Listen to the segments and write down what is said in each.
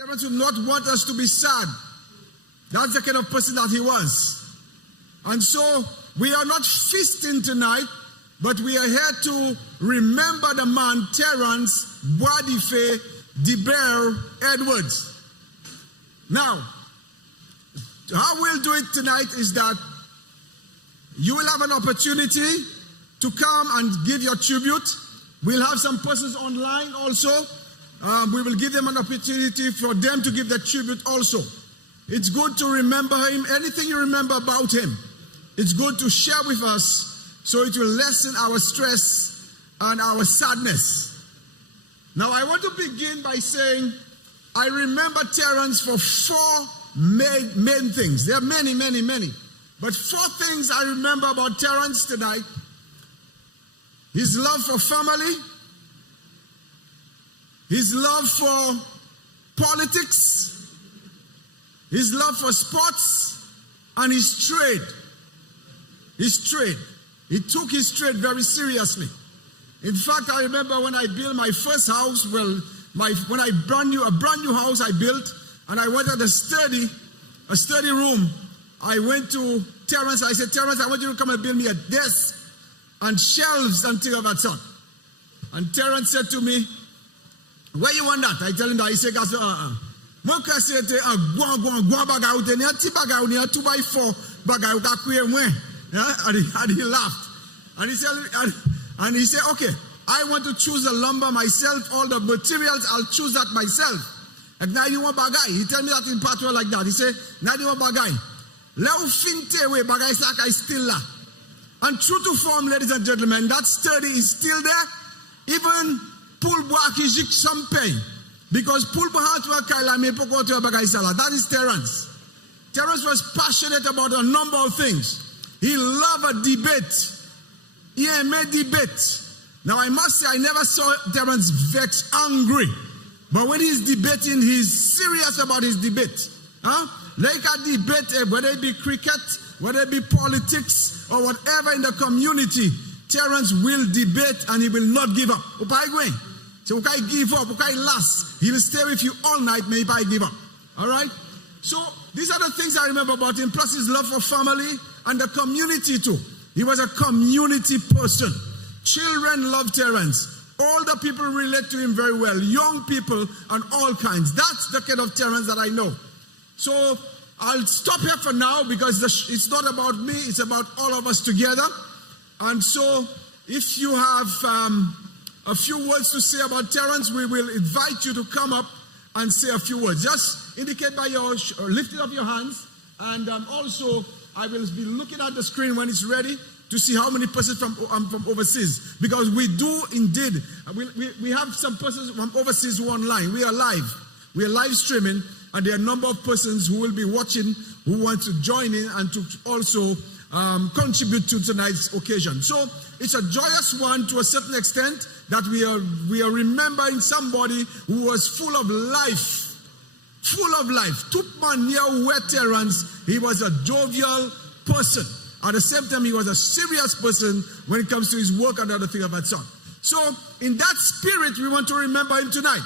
Terrance would not want us to be sad. That's the kind of person that he was. And so we are not feasting tonight, but we are here to remember the man Terrance Boadife DeBear Edwards. Now, how we'll do it tonight is that you will have an opportunity to come and give your tribute. We'll have some persons online also. We will give them an opportunity for them to give their tribute also. It's good to remember him. Anything you remember about him, it's good to share with us so it will lessen our stress and our sadness. Now, I want to begin by saying I remember Terrance for four main things. There are many. But four things I remember about Terrance tonight. His love for family, his love for politics, his love for sports, and his trade. His trade. He took his trade very seriously. In fact, I remember when I built my first house, when a brand new house I built, and I wanted a study room. I went to Terrance. I said, Terrance, I want you to come and build me a desk and shelves and things of that sort. And Terrance said to me, where you want that? I tell him that. He said, and he laughed. And he said, okay, I want to choose the lumber myself, all the materials, I'll choose that myself. And now you want bagay. He tell me that in patois like that. He said, now you want bagay. Leo finte we bagay saka is still there. And true to form, ladies and gentlemen, that study is still there. Even Pulbo Akijik Champagne. Because Pulbo Hatwa Kaila me poko to bagay sala. That is Terrance. Terrance was passionate about a number of things. He loved a debate. He made debate. Now I must say I never saw Terrance vex angry. But when he's debating, he's serious about his debate. Like a debate, whether it be cricket, whether it be politics, or whatever in the community, Terrance will debate and he will not give up. So okay, give up, okay, last. He will stay with you all night, maybe I give up. All right? So these are the things I remember about him, plus his love for family and the community too. He was a community person. Children love Terrance. Older people relate to him very well. Young people and all kinds. That's the kind of Terrance that I know. So I'll stop here for now because it's not about me. It's about all of us together. And so if you have a few words to say about Terrance, we will invite you to come up and say a few words. Just indicate by your lifting of your hands. And also I will be looking at the screen when it's ready to see how many persons from overseas. Because we do indeed, we have some persons from overseas who are online. We are live. We are live streaming, and there are a number of persons who will be watching who want to join in and to also contribute to tonight's occasion. So it's a joyous one to a certain extent that we are remembering somebody who was full of life. Full of life. Tukman near Terrance, he was a jovial person. At the same time, he was a serious person when it comes to his work and other things of that sort. So, in that spirit, we want to remember him tonight.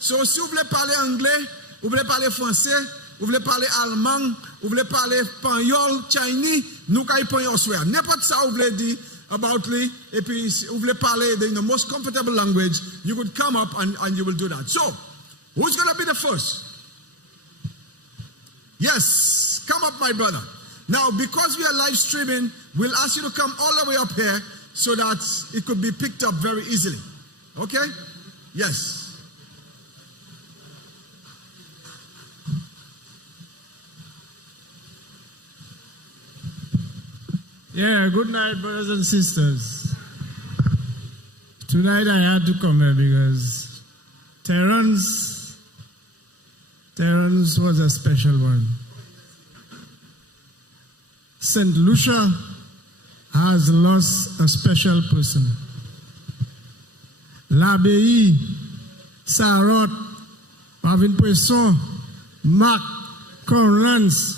So, si vous voulez parler anglais, vous voulez parler français, vous voulez parler allemand, vous voulez parler espagnol, Chinese, nous kay point elsewhere. N'importe ça vous voulez dire about lui, et puis vous voulez parler in the most comfortable language, you could come up and you will do that. So, who's going to be the first? Yes, come up, my brother. Now, because we are live streaming, we'll ask you to come all the way up here so that it could be picked up very easily. Okay? Yes. Yeah, good night, brothers and sisters. Tonight I had to come here because Terrance was a special one. St. Lucia has lost a special person. L'Abbaye, Sarot, Pavin Poisson, Mark, Terrance.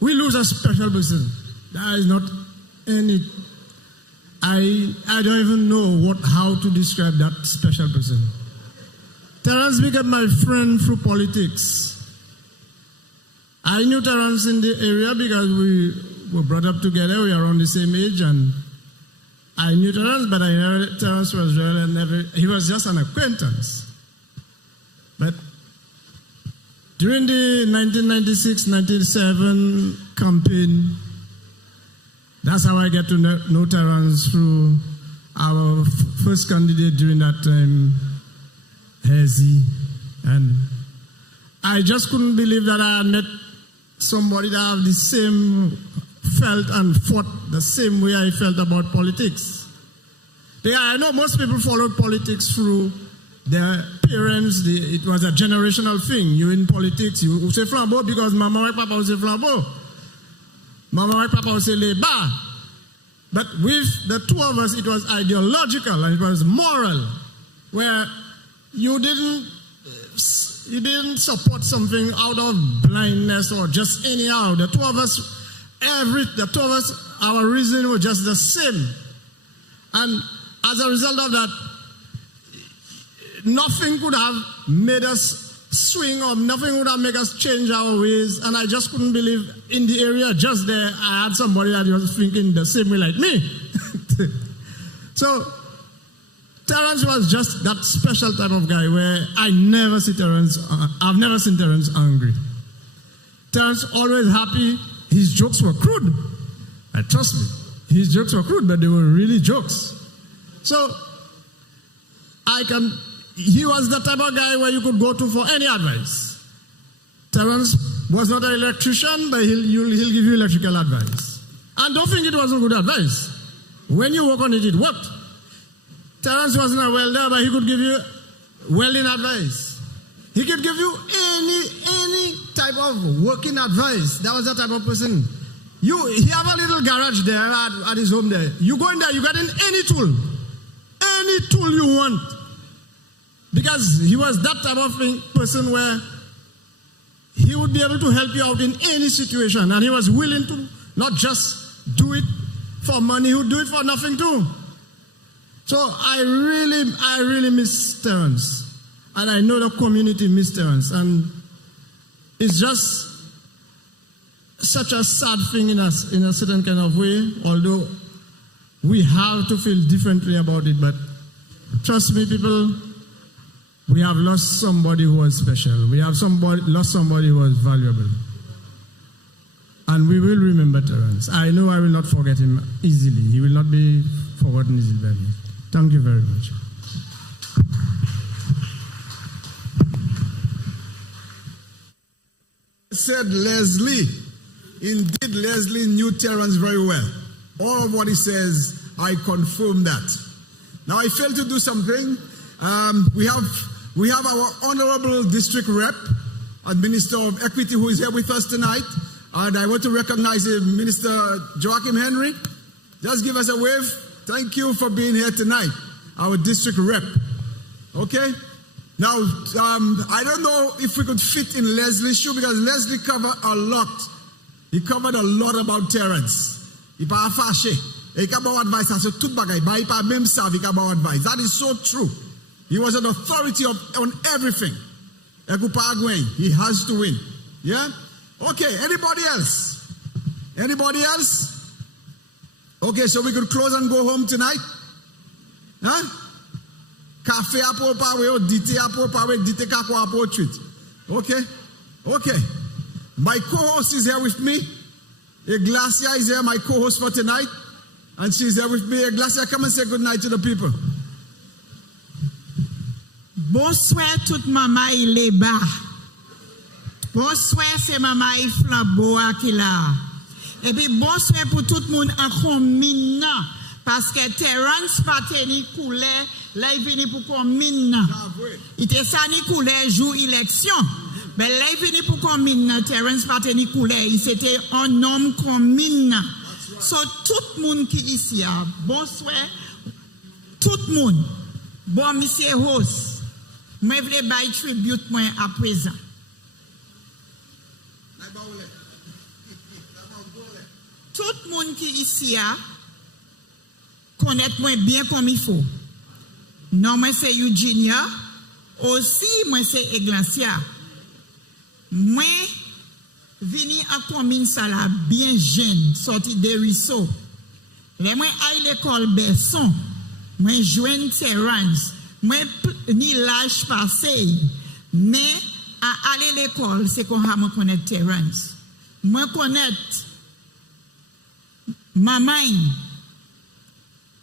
We lose a special person. There is not any. I don't even know how to describe that special person. Terrance became my friend through politics. I knew Terrance in the area because we were brought up together. We are around the same age, and I knew Terrance, but I heard Terrance was really he was just an acquaintance. But during the 1996-97 campaign, that's how I get to know Terrance through our first candidate during that time, Hezi. And I just couldn't believe that I had met somebody that had the same felt and fought the same way I felt about politics. Yeah, I know most people followed politics through their parents. It was a generational thing. You in politics, you say flambeau because mama and papa will say flambeau. Mama and papa will say leba. But with the two of us, it was ideological and it was moral, where you didn't support something out of blindness or just anyhow. The two of us, our reason was just the same. And as a result of that, nothing could have made us swing or nothing would have made us change our ways. And I just couldn't believe in the area just there, I had somebody that was thinking the same way like me. So Terrance was just that special type of guy where I've never seen Terrance angry. Terrance always happy. His jokes were crude. Trust me, his jokes were crude, but they were really jokes. So he was the type of guy where you could go to for any advice. Terrance was not an electrician, but he'll give you electrical advice. And don't think it wasn't good advice. When you work on it, it worked. Terrance wasn't a welder, but he could give you welding advice. He could give you any type of working advice. That was the type of person. He have a little garage there at his home there. You go in there, you get in any tool you want. Because he was that type of person where he would be able to help you out in any situation. And he was willing to not just do it for money, he would do it for nothing too. So I really miss Terrance. And I know the community miss Terrance. And it's just such a sad thing in a certain kind of way, although we have to feel differently about it. But trust me, people, we have lost somebody who was special. We have lost somebody who was valuable. And we will remember Terrance. I know I will not forget him easily. He will not be forgotten easily. Thank you very much. Said Leslie. Indeed, Leslie knew Terrance very well. All of what he says, I confirm that. Now, I failed to do something. We have our honorable district rep and Minister of Equity who is here with us tonight. And I want to recognize Minister Joachim Henry. Just give us a wave. Thank you for being here tonight, our district rep. Okay? Now, I don't know if we could fit in Leslie's shoe because Leslie covered a lot. He covered a lot about Terrance. He covered advice. That is so true. He was an authority on everything. He has to win. Yeah? Okay, anybody else? Anybody else? Okay, so we could close and go home tonight? Huh? Cafe apo pawe o dite apo pawe dite kako apo treat. Okay? Okay. My co-host is here with me. Iglesia is here, my co-host for tonight. And she's here with me. Iglesia, come and say good night to the people. Bonsoir toute maman il est bas. Bonsoir c'est maman il flambeau qui là. Et puis bonsoir pour tout le monde en commune parce que Terrance pateni coulait là il vient pour commune. Il était ça ni coulait jour élection. Mais là il vient pour commune Terrance pateni coulait, il c'était un homme commune. So tout le monde qui ici bonsoir tout le monde. Bon monsieur host. Moi, je vais bailler tribute moi à présent. Tout le monde qui est ici connaît moi bien comme il faut. Non, moi c'est Eugenia, Aussi, moi, c'est Eglancia. Moi, vini à commune ça là, bien jeune, sorti de ruisseau. Les moi, à l'école Besson, moi, joigne Terrance. Moi, ni l'âge passé. Mais, à aller à l'école, c'est qu'on a connaître Terrance. Moi, connaître maman,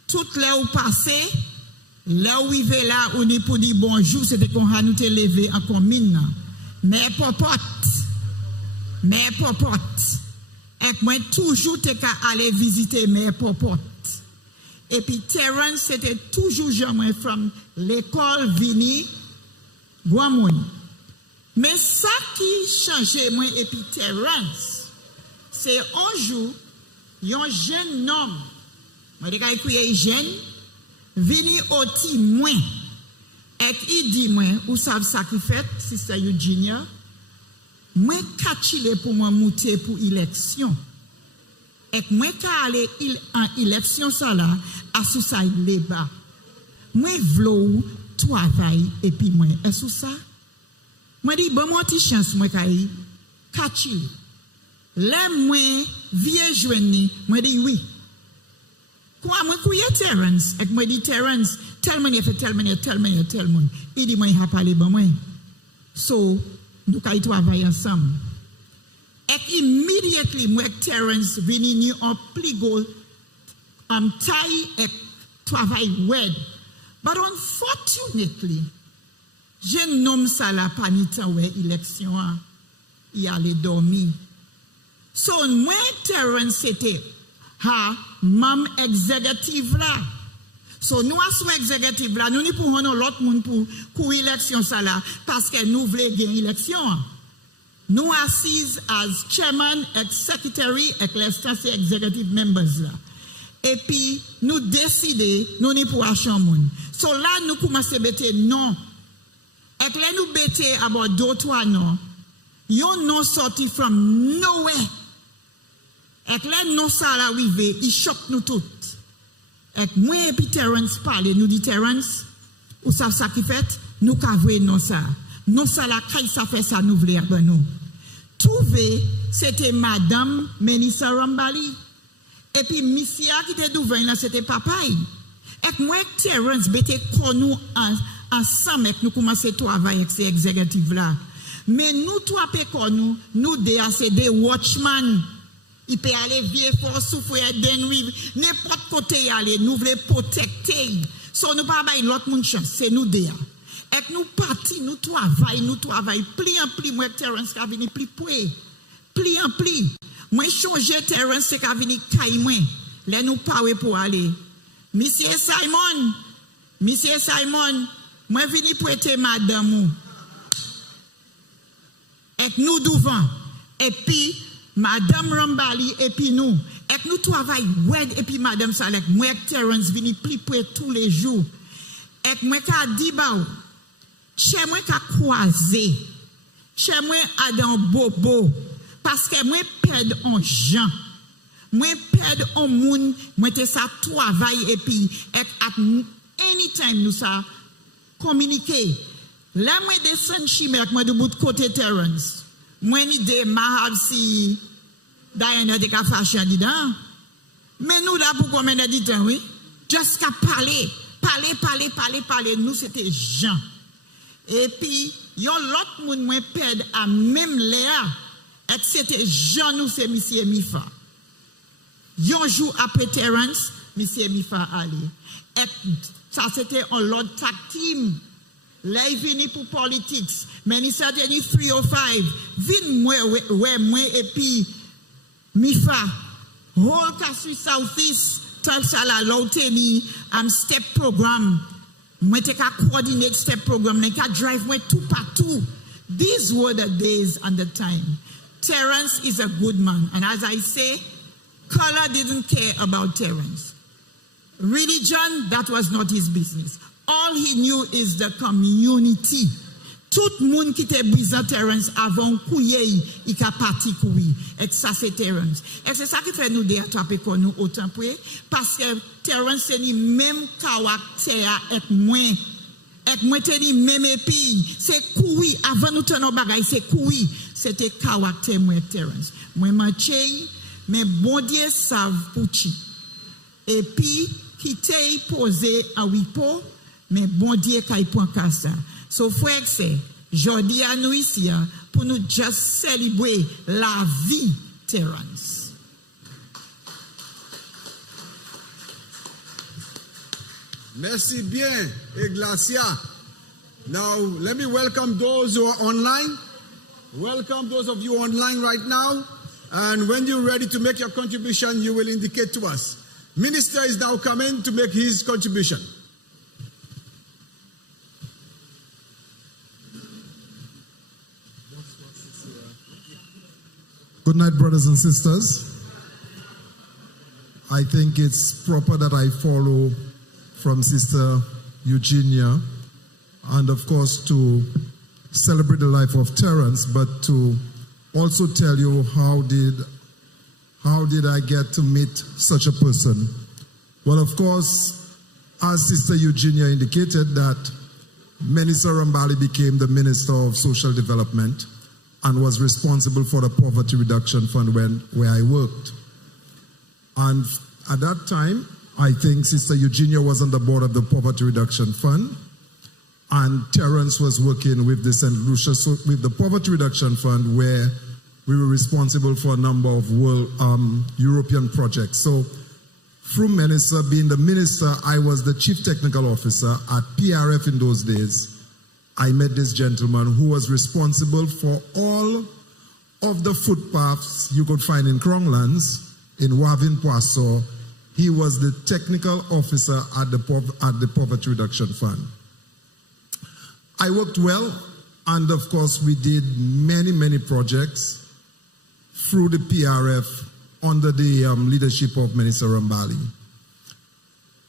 toutes les où passé, là où il va là, on est pour dire bonjour, c'était qu'on a nous te levé en commune. Mais popote, et moi toujours te qu'à aller visiter mes popotes. Et puis Terrance, c'était toujours jamais from l'école vini, Guamoun. Mais ça qui changeait moi et puis Terrance, c'est un jour, un jeune homme, moi je suis jeune, vini au témoin, et il dit moi, où savez ça qui fait, Sister Eugenia, moi kachile pour moi monter pour élection. Et moi aller en élection ça là, à sous ça il bas. Moi vlou travail et puis moi, est-ce ça? Moi dis bon moi ti chance moi kay kachile. Là moi vieux journée, moi dis oui. Quoi, moi, couille Terrance, et moi dis Terrance, tel man, tel man. Il dit, moi, il a parlé bon, moi. So, nous allons travailler ensemble. Et immediately, moi, Terrance, venu en pligo, taille et travail wed. But unfortunately, je nomme ça la panique ouais, élection, il allait dormir. So, moi, Terrance, c'était, mam exécutive là. So nous assume exécutive là, nous n'y pouvons l'autre monde pour élection ça là parce que nous voulons gagner élection. Nous assises as chairman et secretary et les executive members là. Et puis nous décider nous n'y pouvons chambre. So là nous commençons à bêter non. Et là nous bêter about d'autres trois non. You non sorti from nowhere. Et là, nous, ça la arrivé, il choque nous toutes. Et moi et puis Terrance parle, nous dit Terrance, ou ça qui fait, nous cavouer non ça. Non ça la caille ça fait ça nous voulons ben nous. Trouvé, c'était Madame Menissa Rambali. Et puis Missia qui était d'ouvrir là, c'était papa. Et moi et Terrance bêtait nous ensemble et nous commençons à travailler avec ces exécutifs là. Mais nous trois pécons nous des watchmen. Il peut aller vieux fort souffrir de nuit n'importe côté y aller nous voulons protéger so nous pas bailler l'autre monde chance c'est nous deux et nous parti nous travail pli en pli moi Terrance ka vini pli en pli moi changer Terrance c'est ka vini kay moi là nous parler pour aller Monsieur Simon moi vini prêter madame et nous devant et puis Madame Rambali et puis nous. Et nous travaillons, et puis Madame Salek, moi et Terrance vini pli près tous les jours. Et moi ka di ba ou, chez moi ka croisé, chez moi Adam Bobo, parce que moi perd en gens, moi perd en moun, moi te ça travail et puis at anytime nous ça communiquer. Là moi descend chimère, moi de bout de côté Terrance. Moi ni de mahab si Diana de ka fashion dedans. Mais nous là pour combien de temps oui? Juste qu'à parler. Nous c'était Jean. Et puis yon l'autre monde moins perd à même l'air. Et c'était Jean nous c'est monsieur Mifa. Yon jour après Terrance, monsieur Mifa allé. Et ça c'était un l'autre tag team. Là, il vient pour politique. Mais il s'est dit 305. Vin moi et puis Mifa. Whole Castle Southeast. Tel ça la l'auténie. Step program. Moi, te ka coordinate step program. Moi, ka drive moi tout partout. These were the days and the time. Terrance is a good man. And as I say, color didn't care about Terrance. Religion, that was not his business. All he knew is the community. Tout le monde qui était brisant Terrance avant couiller, il a parti courir. Et ça c'est Terrance. Et c'est ça qui fait nous attraper pour nous autant près. Parce que Terrance c'est le même caractère et moins. Et moi te dit même pays, c'est koui avant nous tenons bagay, c'est koui. C'était caractère moi Terrance. Moi marché, mais bon Dieu savent pour chi. Et puis qui t'est posé à wipo, mais bon Dieu kay point ça. So frère c'est jodi à nous ici pour nous just célébrer la vie Terrance. Merci bien, Iglesia. Now, let me welcome those who are online. Welcome those of you online right now. And when you're ready to make your contribution, you will indicate to us. Minister is now coming to make his contribution. Good night, brothers and sisters. I think it's proper that I follow from Sister Eugenia, and of course to celebrate the life of Terrance, but to also tell you how did I get to meet such a person. Well, of course, as Sister Eugenia indicated, that Minister Rambali became the Minister of Social Development and was responsible for the Poverty Reduction Fund where I worked. And at that time, I think Sister Eugenia was on the board of the Poverty Reduction Fund, and Terrance was working with the St. Lucia, with the Poverty Reduction Fund, where we were responsible for a number of European projects. So, through Minister, being the minister, I was the chief technical officer at PRF in those days. I met this gentleman who was responsible for all of the footpaths you could find in Cronglands, in Wavin Poisson. He was the technical officer at the Poverty Reduction Fund. I worked well, and of course we did many projects through the PRF under the leadership of Minister Rambali.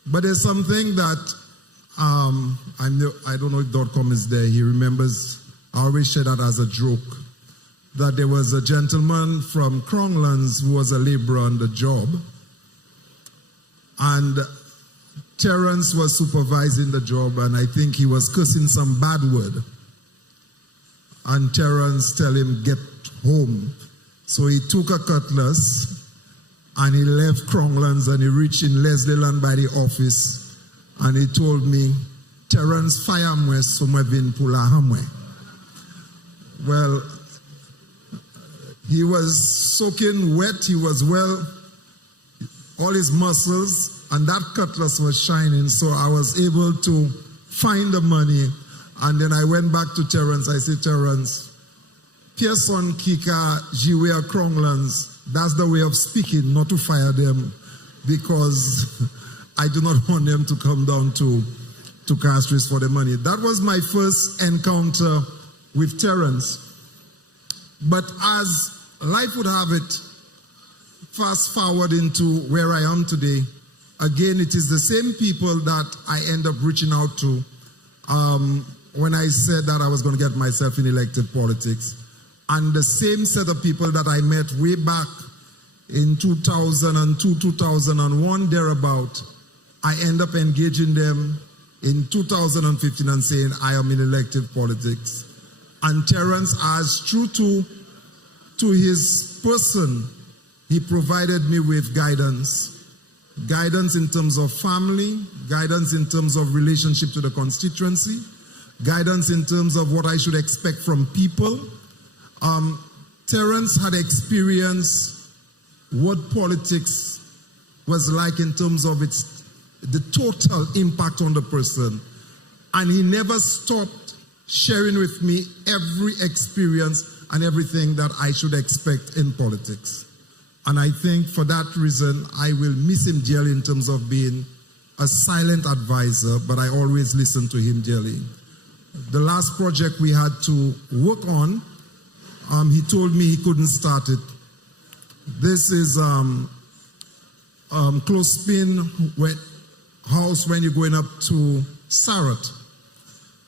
But there's something that I don't know if .com is there. He remembers, I always share that as a joke, that there was a gentleman from Cronglands who was a laborer on the job, and Terrance was supervising the job, and I think he was cursing some bad word. And Terrance tell him, get home. So he took a cutlass and he left Cronglands and he reached in Leslieland by the office, and he told me, Terrance fire mwe somwe vin pula hamwe. Well, he was soaking wet, he was well, all his muscles, and that cutlass was shining, so I was able to find the money. And then I went back to Terrance. I said, Terrance, Pearson, Kika, Jiwea, Cronglands, that's the way of speaking, not to fire them, because I do not want them to come down to Castries for the money. That was my first encounter with Terrance. But as life would have it, fast forward into where I am today, again, it is the same people that I end up reaching out to when I said that I was going to get myself in elected politics. And the same set of people that I met way back in 2002, 2001, thereabout, I end up engaging them in 2015 and saying, I am in elective politics. And Terrance, as true to his person, he provided me with guidance. Guidance in terms of family, guidance in terms of relationship to the constituency, guidance in terms of what I should expect from people. Terrance had experienced what politics was like in terms of the total impact on the person. And he never stopped sharing with me every experience and everything that I should expect in politics. And I think for that reason, I will miss him dearly in terms of being a silent advisor, but I always listen to him dearly. The last project we had to work on, he told me he couldn't start it. This is Clothespin house when you're going up to Sarat.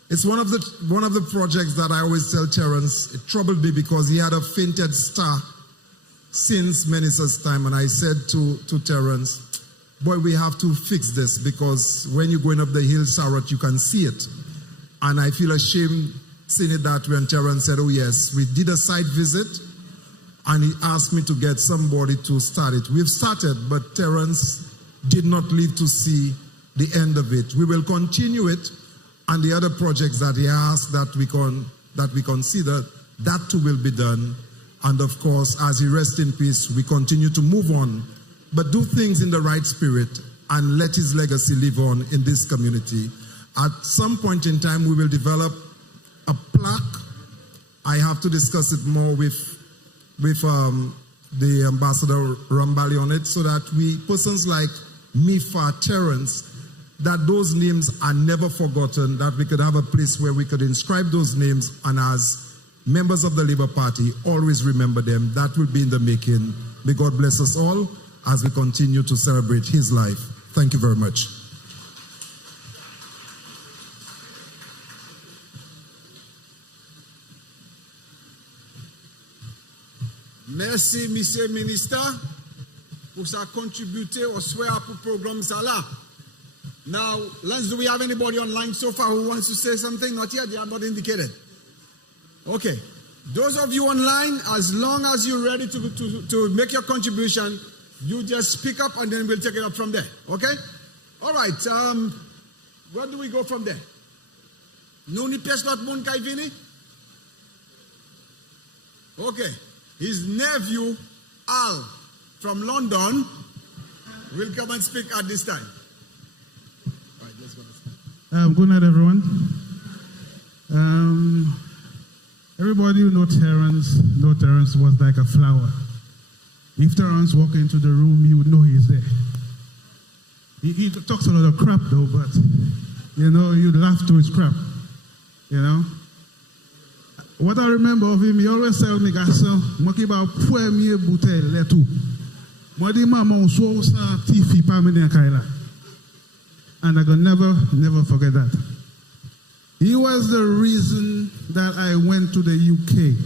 It's one of the projects that I always tell Terrance. It troubled me because he had a fainted star since Minister's time, and I said to Terrance, boy, we have to fix this, because when you're going up the hill, Sarat, you can see it. And I feel ashamed saying it that when Terrance said, oh yes, we did a site visit and he asked me to get somebody to start it. We've started, but Terrance did not live to see the end of it. We will continue it, and the other projects that he asked that we consider, that too will be done. And of course, as he rests in peace, we continue to move on, but do things in the right spirit and let his legacy live on in this community. At some point in time, we will develop a plaque. I have to discuss it more with the Ambassador Rambali on it, so that persons like Mifa, Terrance, that those names are never forgotten, that we could have a place where we could inscribe those names, and as members of the Labour Party, always remember them. That will be in the making. May God bless us all as we continue to celebrate his life. Thank you very much. Merci, Monsieur Ministre, pour sa contribuer au soir pour programme ça là. Now, Lance, do we have anybody online so far who wants to say something? Not yet, they are not indicated. Okay. Those of you online, as long as you're ready to make your contribution, you just speak up and then we'll take it up from there. Okay? All right. Where do we go from there? Nuni Peslot Mun Kaivini? Okay. His nephew, Al, from London, will come and speak at this time. All right, let's go. Good night, everyone. Everybody who know Terrance was like a flower. If Terrance walked into the room, you would know he's there. He talks a lot of crap, though, but, you know, you'd laugh to his crap, you know. What I remember of him, he always tell me, garçon, moi qui ba premier bouteille le tout. Moi di maman on so sa tifi pa me den kaila. And I can never forget that. He was the reason that I went to the UK.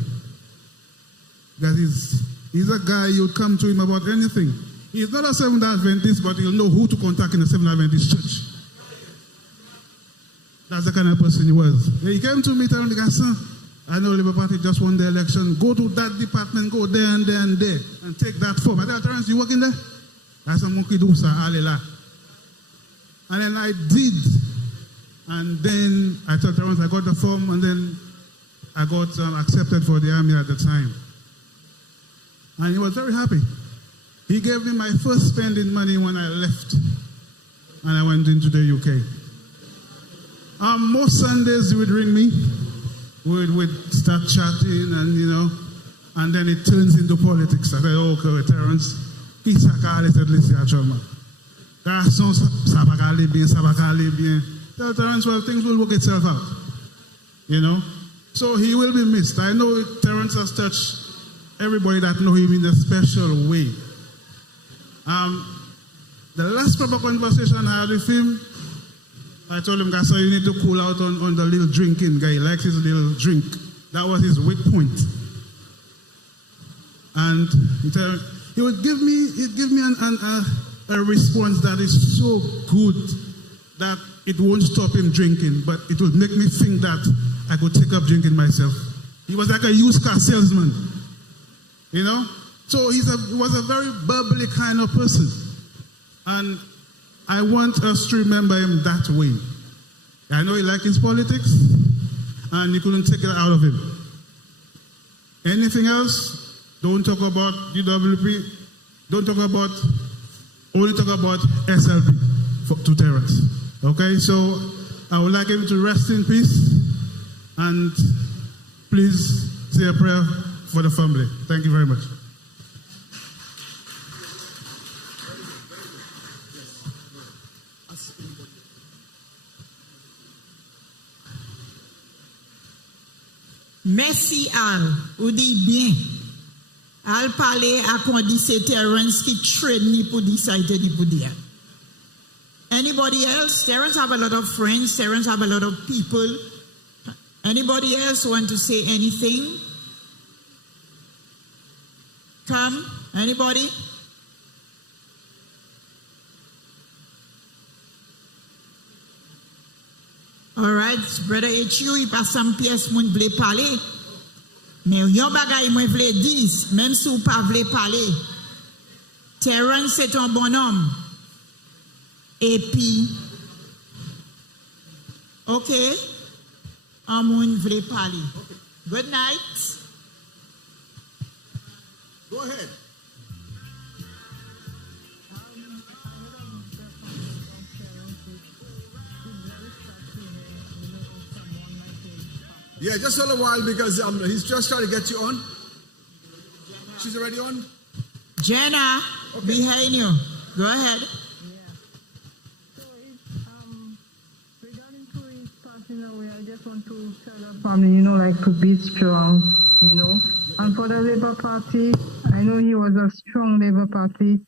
Because he's a guy, you'd come to him about anything. He's not a Seventh Adventist, but he'll know who to contact in the Seventh Adventist church. That's the kind of person he was. He came to me telling the guy, son, I know Labour Party just won the election. Go to that department, go there and there and there, and take that form. I said, Terrance, you working there? I said, monkey do sa halela. And then I did. And then I told Terrance, I got the form, and then I got accepted for the army at the time. And he was very happy. He gave me my first spending money when I left, and I went into the UK. Most Sundays he would ring me. We'd start chatting, and you know, and then it turns into politics. I said, okay, Terrance, qui s'accale cette liste à Choma. Garçon, ça va aller bien, ça va aller bien. Tell Terrance, well, things will work itself out. You know? So he will be missed. I know Terrance has touched everybody that know him in a special way. The last proper conversation I had with him, I told him, Gasa, you need to cool out on the little drinking guy. He likes his little drink. That was his weak point. And he would give me a response that is so good that it won't stop him drinking, but it would make me think that I could take up drinking myself. He was like a used car salesman, you know? So he was a very bubbly kind of person. And I want us to remember him that way. I know he liked his politics, and you couldn't take it out of him. Anything else? Don't talk about UWP. Don't talk about, only talk about SLP to Terrance. Okay, so I would like him to rest in peace, and please say a prayer for the family. Thank you very much. Merci Al, ou dit bien. Al parler à qu'on dit c'est Terrance qui traîne ni pour dire ça ni pour dire. Anybody else? Terrance have a lot of friends. Terrance have a lot of people. Anybody else want to say anything? Come, anybody? All right, brother HU, il passe un pièce moun vle parler. Mais yon bagay mwen vle dis, même si ou pas vle parler. Terrance c'est un bonhomme. Et puis, ok, un moun vle parler. Good night. Go ahead. Yeah, just a little while because he's just trying to get you on. She's already on? Jenna, Okay. behind you. Go ahead. So it's regarding to his passing away, I just want to tell the family, like to be strong, And for the Labour Party, I know he was a strong Labour Party.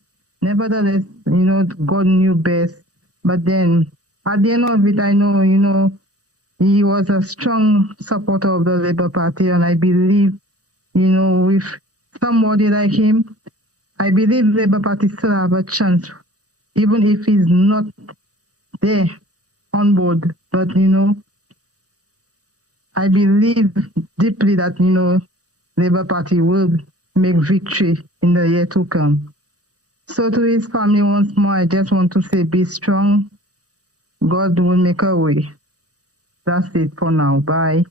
Nevertheless, God knew best. But then, at the end of it, I know, he was a strong supporter of the Labour Party, and I believe, with somebody like him, I believe Labour Party still have a chance, even if he's not there on board. But, I believe deeply that, Labour Party will make victory in the year to come. So to his family once more, I just want to say, be strong. God will make a way. That's it for now. Bye.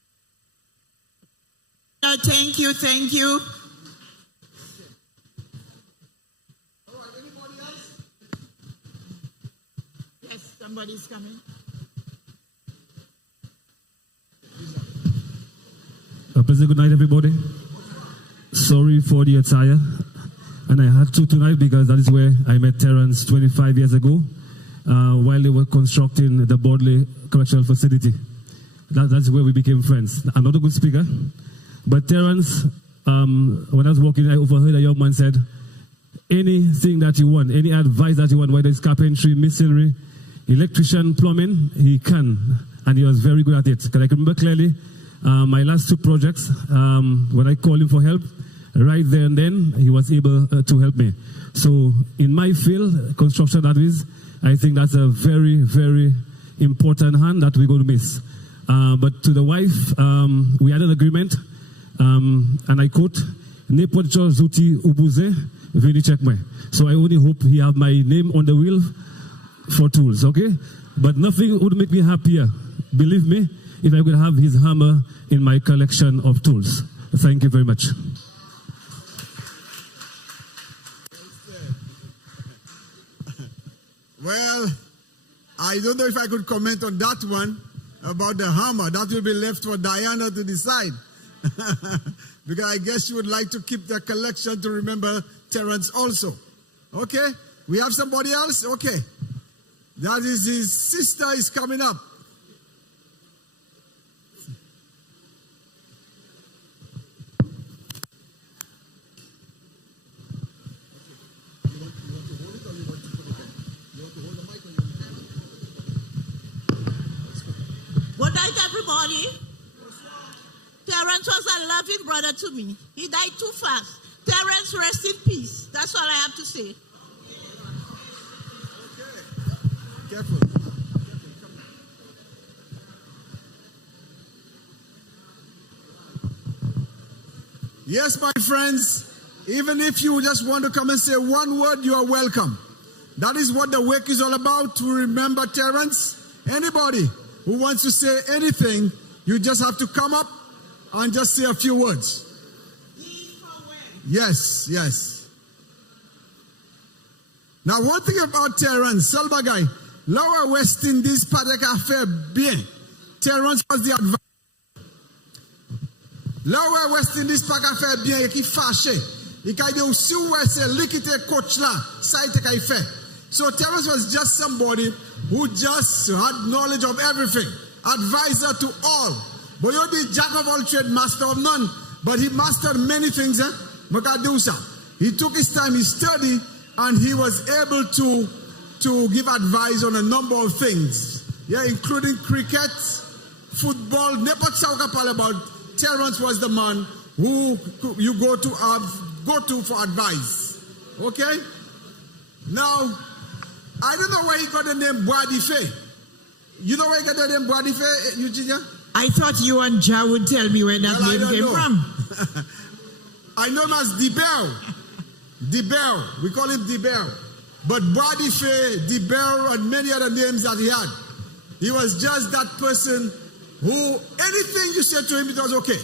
Thank you, thank you. All right, anybody else? Yes, somebody's coming. A pleasant good night, everybody. Sorry for the attire. And I had to tonight because that is where I met Terrance 25 years ago while they were constructing the Bodley Correctional Facility. That's where we became friends. I'm not a good speaker, but Terrance, when I was walking, I overheard a young man said, anything that you want, any advice that you want, whether it's carpentry, masonry, electrician, plumbing, he can. And he was very good at it. Because I can remember clearly my last two projects, when I called him for help, right there and then, he was able to help me. So in my field, construction that is, I think that's a very, very important hand that we're going to miss. But to the wife, we had an agreement, and I quote, "Nepocho zuti ubuze veni check me." So I only hope he have my name on the wheel for tools, okay? But nothing would make me happier, believe me, if I could have his hammer in my collection of tools. Thank you very much. Well, I don't know if I could comment on that one about the hammer. That will be left for Diana to decide. Because I guess she would like to keep the collection to remember Terrance also. Okay? We have somebody else? Okay. That is his sister is coming up. Good night, everybody. Terrance was a loving brother to me. He died too fast. Terrance, rest in peace. That's all I have to say. Okay. Careful. Yes, my friends, even if you just want to come and say one word, you are welcome. That is what the wake is all about, to remember Terrance. Anybody who wants to say anything, you just have to come up and just say a few words. Yes, yes. Now, one thing about Terrance, Salbagay, Lower West Indies, Padeka fait bien. Terrance was the advisor. Lower West Indies, Padeka fait bien, qui fâché. Il a dit aussi où c'est l'équité coach là, ça a été fait. So Terrance was just somebody who just had knowledge of everything, advisor to all. But you're the jack of all trade, master of none. But he mastered many things. He took his time, he studied, and he was able to give advice on a number of things. Yeah, including cricket, football. About Terrance was the man who you go to for advice. Okay? Now, I don't know where he got the name Boadife. You know where you get the name Bradifay, Eugenia? I thought you and Ja would tell me where that Well, I name don't came know. from. I know him as DeBell. DeBell. We call him DeBell. But Bradifay, DeBell, and many other names that he had. He was just that person who, anything you said to him, it was okay.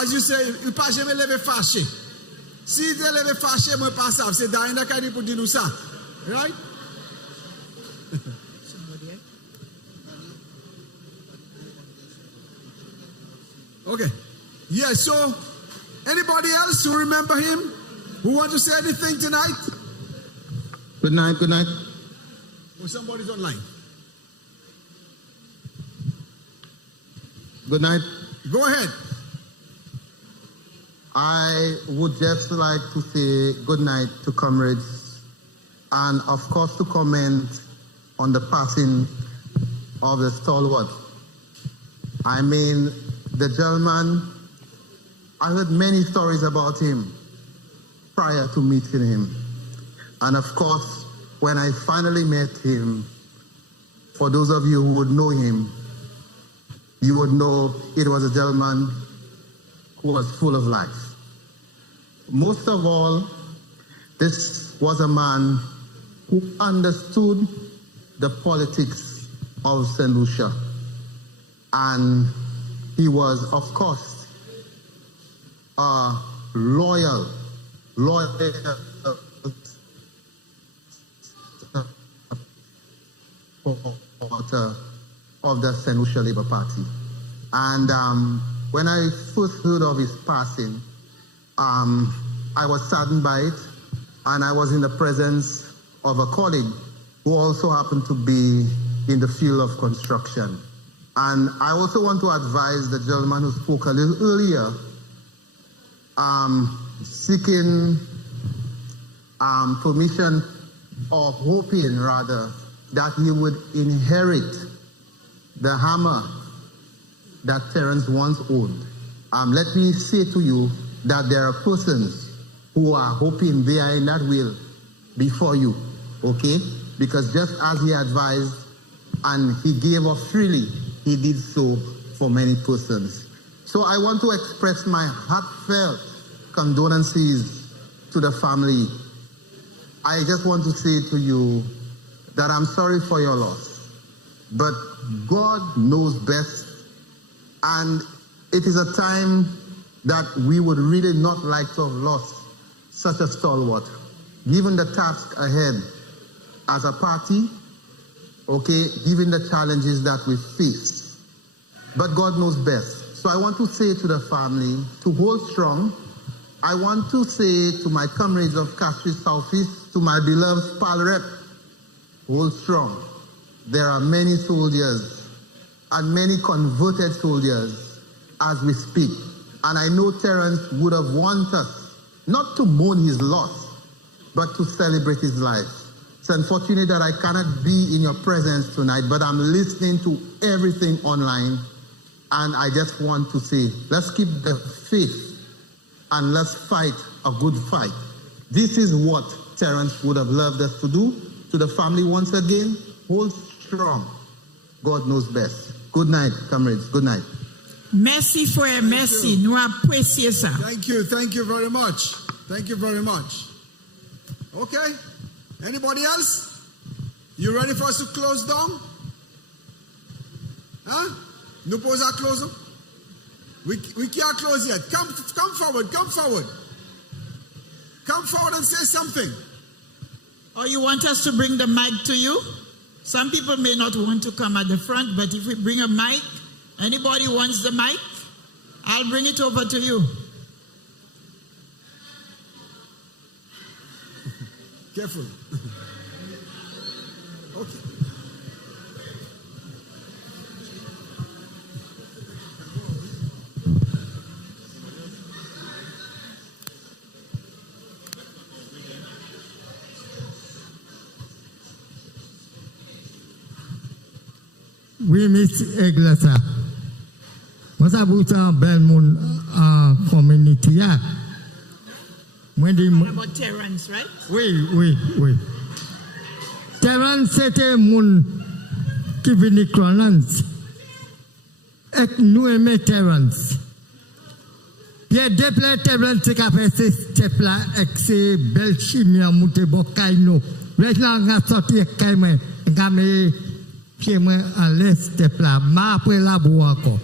As you say, you pas jamais lever fâché. Si tu lever fâché, moi pas ça. C'est dans une cas pour dire ça. Right? Okay. Yeah, so anybody else who remember him? Who want to say anything tonight? Good night, good night. Oh, somebody's online. Good night. Go ahead. I would just like to say good night to comrades and of course to comment on the passing of the stalwart. I mean, the gentleman, I heard many stories about him prior to meeting him. And of course, when I finally met him, for those of you who would know him, you would know it was a gentleman who was full of life. Most of all, this was a man who understood the politics of St. Lucia. And he was, of course, a loyal supporter of the St. Lucia Labour Party. And when I first heard of his passing, I was saddened by it, and I was in the presence of a colleague who also happened to be in the field of construction. And I also want to advise the gentleman who spoke a little earlier, seeking permission, or hoping rather, that he would inherit the hammer that Terrance once owned. Let me say to you that there are persons who are hoping they are in that will before you, okay? Because just as he advised and he gave up freely, he did so for many persons. So I want to express my heartfelt condolences to the family. I just want to say to you that I'm sorry for your loss, but God knows best, and it is a time that we would really not like to have lost such a stalwart, given the task ahead as a party, okay, given the challenges that we face. But God knows best. So I want to say to the family to hold strong. I want to say to my comrades of Castries Southeast, to my beloved Pal Rep, hold strong. There are many soldiers and many converted soldiers as we speak. And I know Terrance would have wanted us not to mourn his loss, but to celebrate his life. It's unfortunate that I cannot be in your presence tonight, but I'm listening to everything online. And I just want to say, let's keep the faith and let's fight a good fight. This is what Terrance would have loved us to do. To the family once again, hold strong. God knows best. Good night, comrades. Good night. Merci frère, merci. Nous apprécions ça. Thank you very much. Thank you very much. Okay, anybody else? You ready for us to close down? Huh? Nous pose à close? We can't close yet. Come forward. Come forward and say something. Or you want us to bring the mic to you? Some people may not want to come at the front, but if we bring a mic, anybody wants the mic, I'll bring it over to you. Careful. Okay. Oui, Miss Eglesa. What's about Belmont community? Yeah. What about Terrance, right? Oui. Terrance, c'était mon qui vient Cronance. Et nous aimons Terrance. Pierre Deplay Terrance qui a fait ces steps-là avec ces belles chimies à monter Bokaino. Maintenant, on a sorti avec Kaima. On a mis pied à l'est step-là. Mais après la boue encore.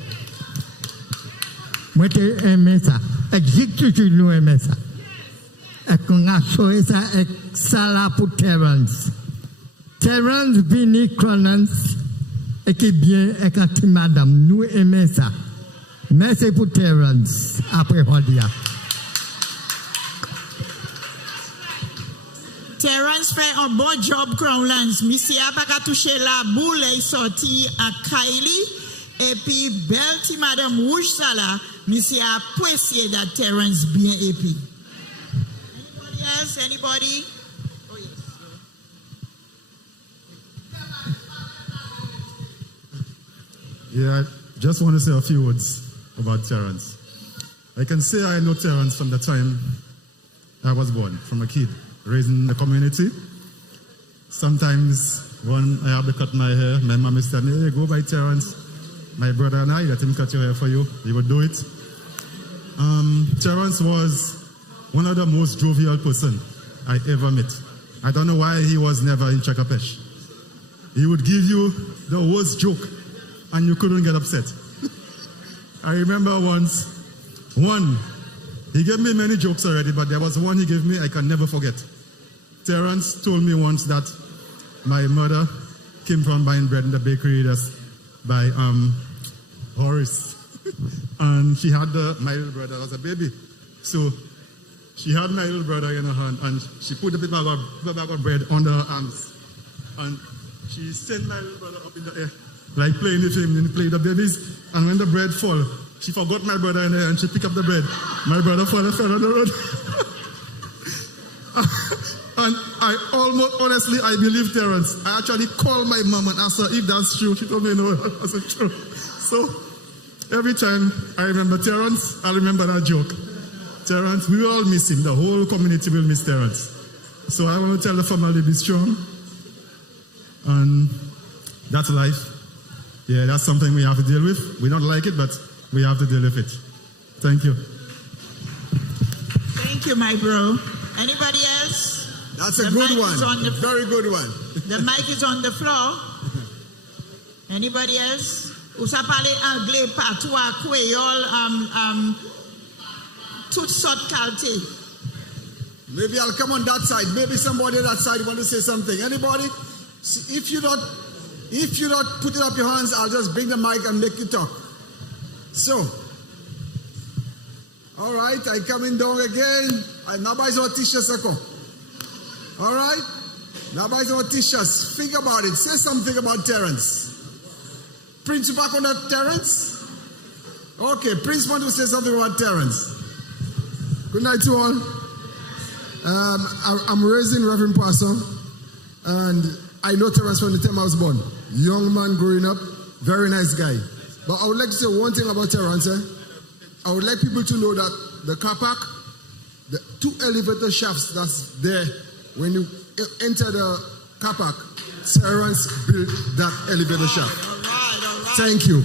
Moi, j'aime ça. Exactement, nous aimons ça. Et qu'on a choisi ça avec ça là pour Terrance. Terrance vini Cronance et qui bien et quand madame nous aimons ça. Merci pour Terrance après Hodia. Terrance fait un bon job Crownlands. Monsieur a pas touché la boule et sorti à Kylie et puis belle ti madame rouge ça là. Monsieur a apprécié that Terrance bien épi. Anybody else? Anybody? Oh yes. Yeah, I just want to say a few words about Terrance. I can say I know Terrance from the time I was born, from a kid, raised in the community. Sometimes when I have to cut my hair, my mom is telling me, hey, go by Terrance. My brother and I, let him cut your hair for you. He would do it. Terrance was one of the most jovial person I ever met. I don't know why he was never in Chakapesh. He would give you the worst joke and you couldn't get upset. I remember once, he gave me many jokes already, but there was one he gave me I can never forget. Terrance told me once that my mother came from buying bread in the bakery that's by Horace. And she had my little brother as a baby. So she had my little brother in her hand and she put the bag of bread under her arms. And she sent my little brother up in the air, like playing with him and playing the babies. And when the bread fall, she forgot my brother in there and she picked up the bread. My brother fell on the road. And honestly, I believe Terrance. I actually called my mom and asked her if that's true. She told me no, it wasn't true. So every time I remember Terrance, I remember that joke. Terrance, we all miss him. The whole community will miss Terrance. So I want to tell the family, be strong. And that's life. Yeah, that's something we have to deal with. We don't like it, but we have to deal with it. Thank you. Thank you, my bro. Anybody else? That's a good one. Very good one. The mic is on the floor. Anybody else? Ou sa parle anglais, patois, créole, toute sorte qualité. Maybe I'll come on that side. Maybe somebody on that side want to say something. Anybody? See, if you don't put it up your hands, I'll just bring the mic and make you talk. So, all right, I coming down again. Nobody's on t-shirts. All right? Nobody's on t-shirts. Think about it. Say something about Terrance. Prince, you back on that, Terrance? Okay, Prince want to say something about Terrance. Good night to all. I'm raising Reverend Pastor, and I know Terrance from the time I was born. Young man growing up, very nice guy. But I would like to say one thing about Terrance. I would like people to know that the car park, the 2 elevator shafts that's there, when you enter the car park, Terrance built that elevator shaft. All right. Thank you.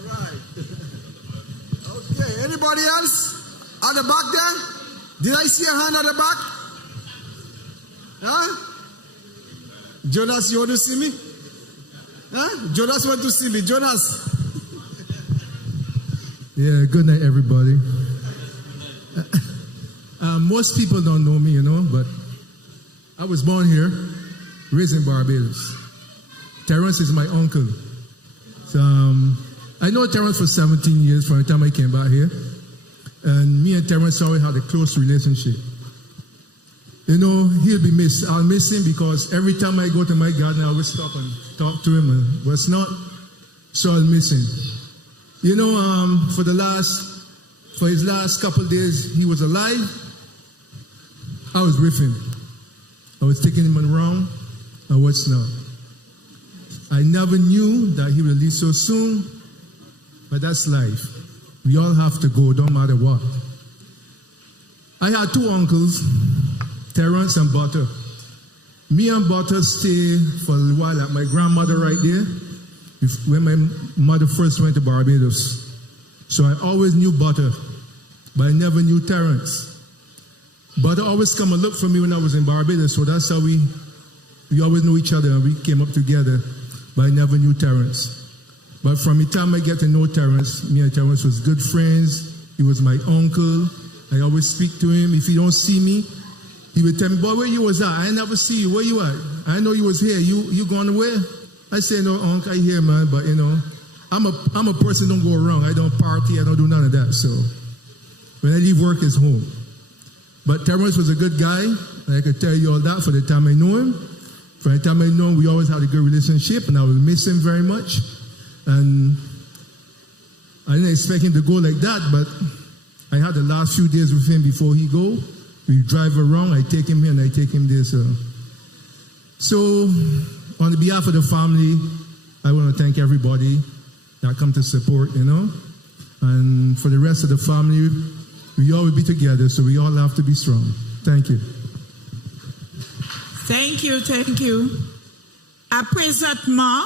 All right. Okay, anybody else? At the back there? Did I see a hand at the back? Huh? Jonas, you want to see me? Huh? Jonas want to see me. Jonas. Yeah, good night, everybody. Most people don't know me, but I was born here, raised in Barbados. Terrance is my uncle. So, I know Terrance for 17 years from the time I came back here. And me and Terrance always had a close relationship. He'll be missed. I'll miss him because every time I go to my garden, I always stop and talk to him. And what's not, so I'll miss him. For his last couple of days, he was alive. I was with him. I was taking him around, and what's not. I never knew that he would leave so soon, but that's life. We all have to go, don't matter what. I had 2 uncles, Terrance and Butter. Me and Butter stay for a while at my grandmother right there, when my mother first went to Barbados. So I always knew Butter, but I never knew Terrance. Butter always come and look for me when I was in Barbados, so that's how we always know each other, and we came up together, but I never knew Terrance. But from the time I get to know Terrance, me and Terrance was good friends. He was my uncle. I always speak to him. If he don't see me, he would tell me, boy, where you was at? I never see you. Where you at? I know you was here. You gone where? I say, no, uncle, I here, man. But, you know, I'm a person don't go wrong. I don't party. I don't do none of that. So when I leave work, it's home. But Terrance was a good guy. I could tell you all that for the time I know him. For the time I know him, we always had a good relationship, and I will miss him very much. And I didn't expect him to go like that, but I had the last few days with him before he go. We drive around, I take him here and I take him there. So on behalf of the family, I want to thank everybody that come to support, you know. And for the rest of the family, we all will be together, so we all have to be strong. Thank you. Thank you, thank you. Présentement,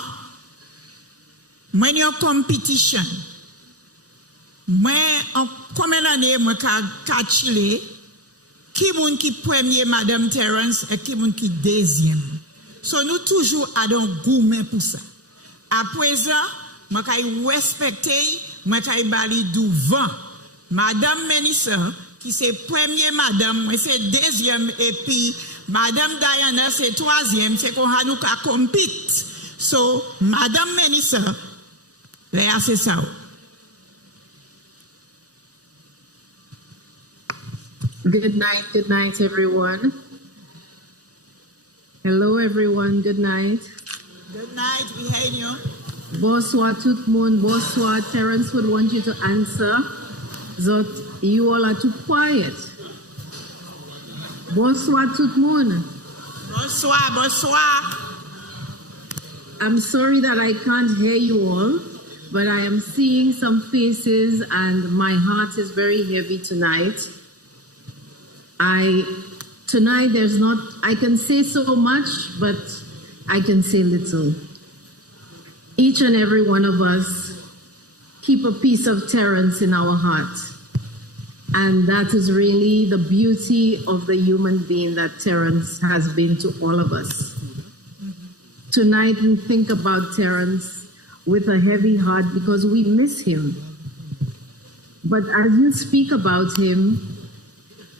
moi en compétition. Moi en combien d'années moi ka chiller qui moun qui premier Madame Terrance et qui moun qui deuxième. So nous toujours adon gourmet pour ça. À présent, moi kay respecter, moi kay bali devant Madame Menissa qui c'est premier madame, moi c'est deuxième et puis Madame Diana c'est troisième, c'est qu'on a nous ka compete. So Madame Menissa Léa, c'est ça. Good night, everyone. Hello, everyone. Good night. Good night, we hear you. Bonsoir tout le monde. Bonsoir. Terrance would want you to answer. That you all are too quiet. Bonsoir tout le monde. Bonsoir, bonsoir. I'm sorry that I can't hear you all, but I am seeing some faces and my heart is very heavy tonight. Tonight there's not, I can say so much, but I can say little. Each and every one of us keep a piece of Terrance in our heart. And that is really the beauty of the human being that Terrance has been to all of us. Tonight we think about Terrance with a heavy heart because we miss him. But as you speak about him,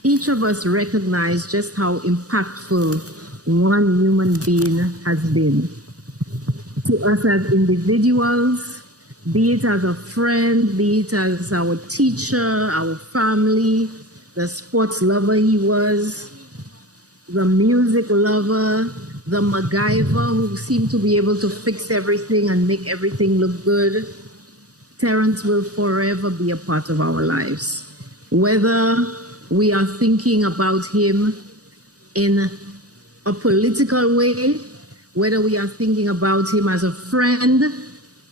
each of us recognize just how impactful one human being has been. To us as individuals, be it as a friend, be it as our teacher, our family, the sports lover he was, the music lover, the MacGyver who seemed to be able to fix everything and make everything look good. Terrance will forever be a part of our lives. Whether we are thinking about him in a political way, whether we are thinking about him as a friend,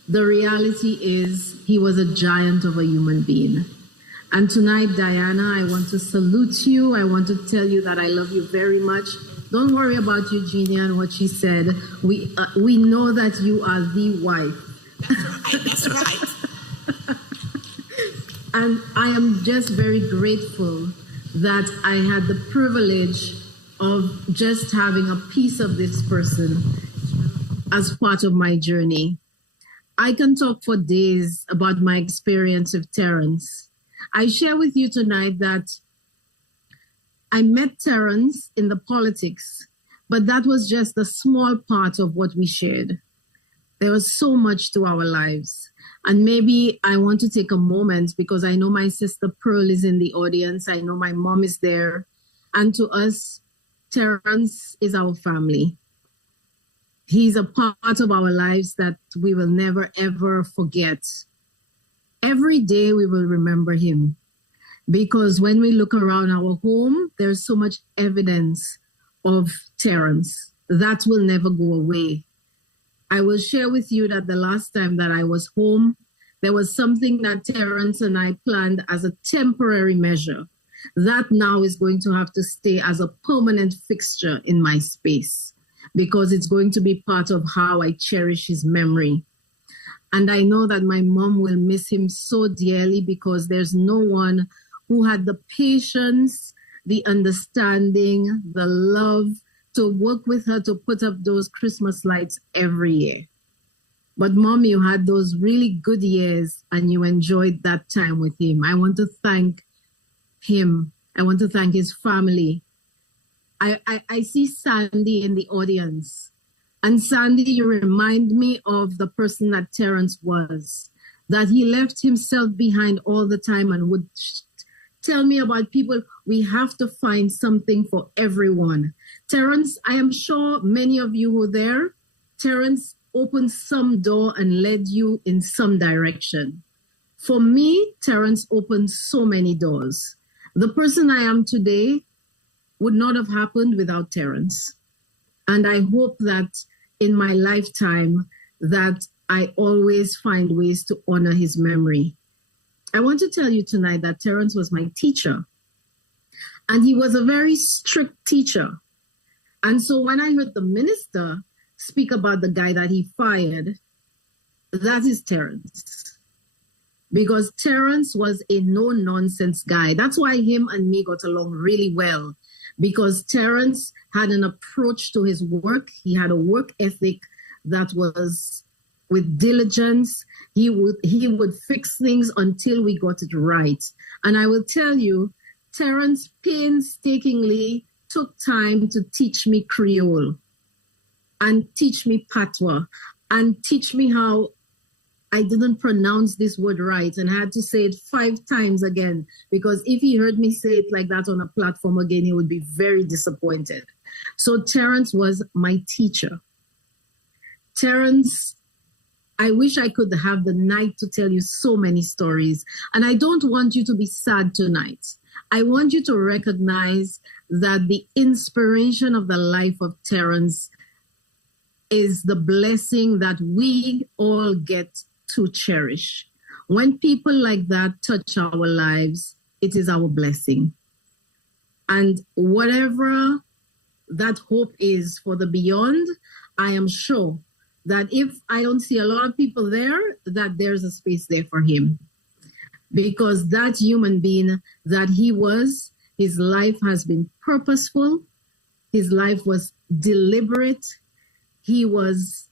the reality is he was a giant of a human being. And tonight, Diana, I want to salute you. I want to tell you that I love you very much. Don't worry about Eugenia and what she said. We know that you are the wife. That's right. And I am just very grateful that I had the privilege of just having a piece of this person as part of my journey. I can talk for days about my experience with Terrance. I share with you tonight that I met Terrance in the politics, but that was just a small part of what we shared. There was so much to our lives. And maybe I want to take a moment because I know my sister Pearl is in the audience. I know my mom is there. And to us, Terrance is our family. He's a part of our lives that we will never, ever forget. Every day we will remember him because when we look around our home, there's so much evidence of Terrance. That will never go away. I will share with you that the last time that I was home, there was something that Terrance and I planned as a temporary measure. That now is going to have to stay as a permanent fixture in my space. because it's going to be part of how I cherish his memory. And I know that my mom will miss him so dearly because there's no one who had the patience, the understanding, the love to work with her to put up those Christmas lights every year. But Mom, you had those really good years and you enjoyed that time with him. I want to thank him. I want to thank his family. I see Sandy in the audience. And Sandy, you remind me of the person that Terrance was, that he left himself behind all the time and would tell me about people. We have to find something for everyone. Terrance, I am sure many of you were there. Terrance opened some door and led you in some direction. For me, Terrance opened so many doors. The person I am today would not have happened without Terrance. And I hope that in my lifetime that I always find ways to honor his memory. I want to tell you tonight that Terrance was my teacher. And he was a very strict teacher. And so when I heard the minister speak about the guy that he fired, that is Terrance. Because Terrance was a no-nonsense guy. That's why him and me got along really well. Because Terrance had an approach to his work. He had a work ethic that was with diligence. He would fix things until we got it right. And I will tell you, Terrance painstakingly took time to teach me Creole and teach me Patois and teach me how I didn't pronounce this word right and I had to say it 5 times again, because if he heard me say it like that on a platform again, he would be very disappointed. So Terrance was my teacher. Terrance, I wish I could have the night to tell you so many stories. And I don't want you to be sad tonight. I want you to recognize that the inspiration of the life of Terrance is the blessing that we all get to cherish. When people like that touch our lives, it is our blessing. And whatever that hope is for the beyond, I am sure that if I don't see a lot of people there, that there's a space there for him. Because that human being that he was, his life has been purposeful. His life was deliberate. He was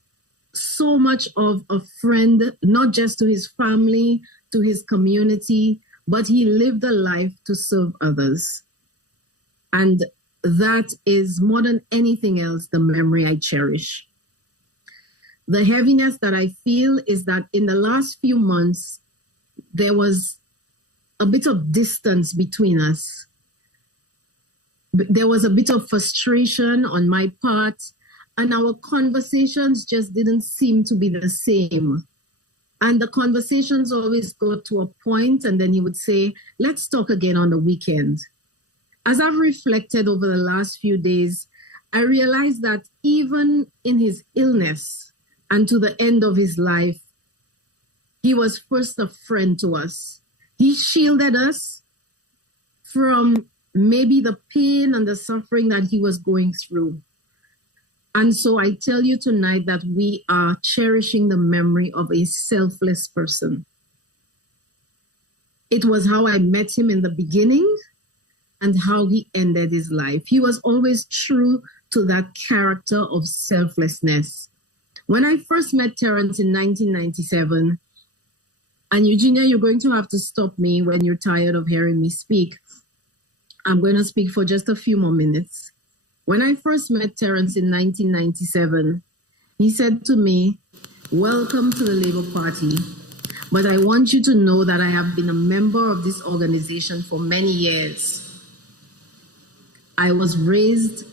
so much of a friend, not just to his family, to his community, but he lived a life to serve others. And that is more than anything else the memory I cherish. The heaviness that I feel is that in the last few months, there was a bit of distance between us. There was a bit of frustration on my part, and our conversations just didn't seem to be the same. And the conversations always go to a point, and then he would say, let's talk again on the weekend. As I've reflected over the last few days, I realized that even in his illness and to the end of his life, he was first a friend to us. He shielded us from maybe the pain and the suffering that he was going through. And so I tell you tonight that we are cherishing the memory of a selfless person. It was how I met him in the beginning and how he ended his life. He was always true to that character of selflessness. When I first met Terrance in 1997, and Eugenia, you're going to have to stop me when you're tired of hearing me speak. I'm going to speak for just a few more minutes. When I first met Terrance in 1997, he said to me, welcome to the Labour Party, but I want you to know that I have been a member of this organization for many years. I was raised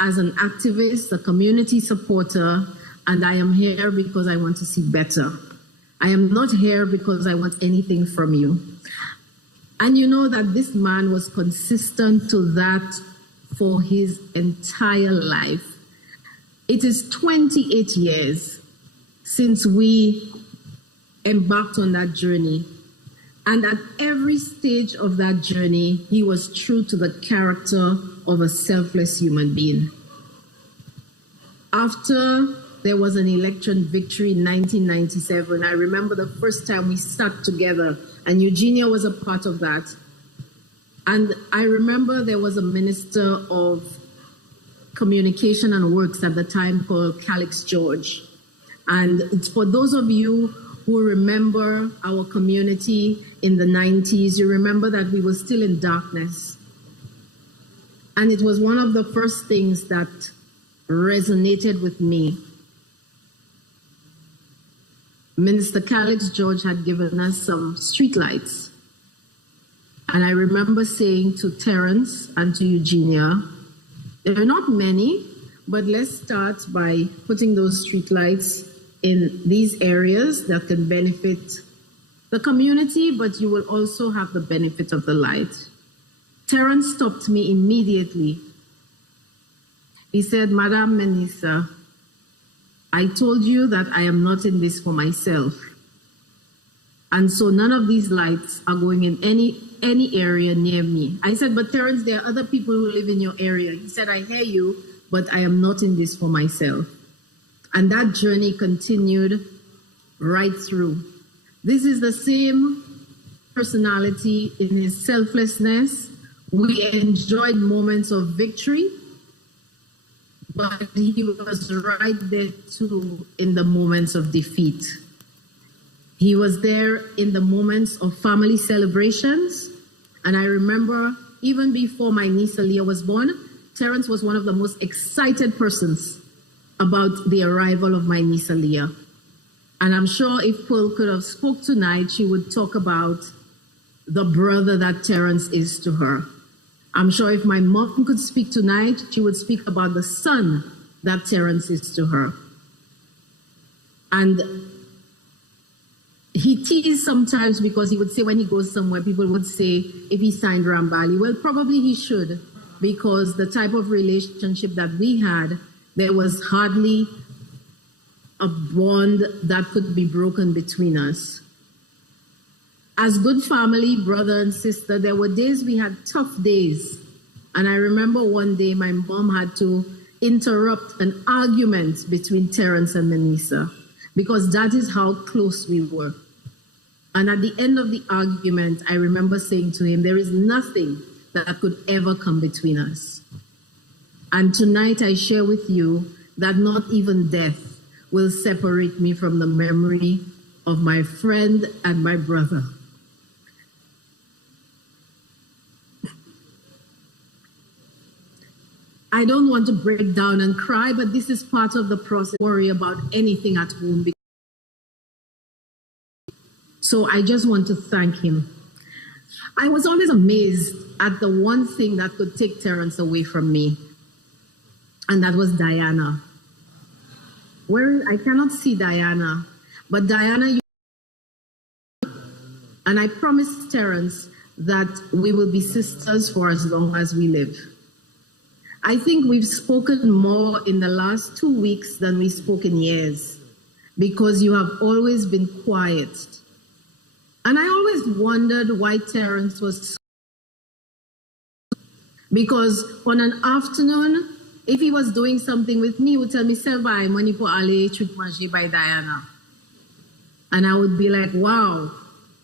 as an activist, a community supporter, and I am here because I want to see better. I am not here because I want anything from you. And you know that this man was consistent to that for his entire life. It is 28 years since we embarked on that journey. And at every stage of that journey, he was true to the character of a selfless human being. After there was an election victory in 1997, I remember the first time we sat together, and Eugenia was a part of that. And I remember there was a minister of communication and works at the time called Calix George. And it's for those of you who remember our community in the 90s, you remember that we were still in darkness. And it was one of the first things that resonated with me. Minister Calix George had given us some streetlights. And I remember saying to Terrance and to Eugenia, there are not many, but let's start by putting those streetlights in these areas that can benefit the community, but you will also have the benefit of the light. Terrance stopped me immediately. He said, Madam Menisa, I told you that I am not in this for myself. And so none of these lights are going in any area near me. I said, but Terrance, there are other people who live in your area. He said, I hear you, but I am not in this for myself. And that journey continued right through. This is the same personality in his selflessness. We enjoyed moments of victory, but he was right there too in the moments of defeat. He was there in the moments of family celebrations. And I remember even before my niece Aliyah was born, Terrance was one of the most excited persons about the arrival of my niece Aliyah. And I'm sure if Pearl could have spoke tonight, she would talk about the brother that Terrance is to her. I'm sure if my mom could speak tonight, she would speak about the son that Terrance is to her. And he teased sometimes because he would say when he goes somewhere, people would say if he signed Rambali. Well, probably he should, because the type of relationship that we had, there was hardly a bond that could be broken between us. As good family, brother and sister, there were days we had tough days. And I remember one day my mom had to interrupt an argument between Terrance and Menisa, because that is how close we were. And at the end of the argument, I remember saying to him, there is nothing that could ever come between us. And tonight I share with you that not even death will separate me from the memory of my friend and my brother. I don't want to break down and cry, but this is part of the process. Worry about anything at home. So I just want to thank him. I was always amazed at the one thing that could take Terrance away from me, and that was Diana. I cannot see Diana, but Diana, and I promised Terrance that we will be sisters for as long as we live. I think we've spoken more in the last 2 weeks than we spoke in years, because you have always been quiet. And I always wondered why Terrance was so, because on an afternoon, if he was doing something with me, he would tell me, "Selva, money for aller truc manger by Diana." And I would be like, wow,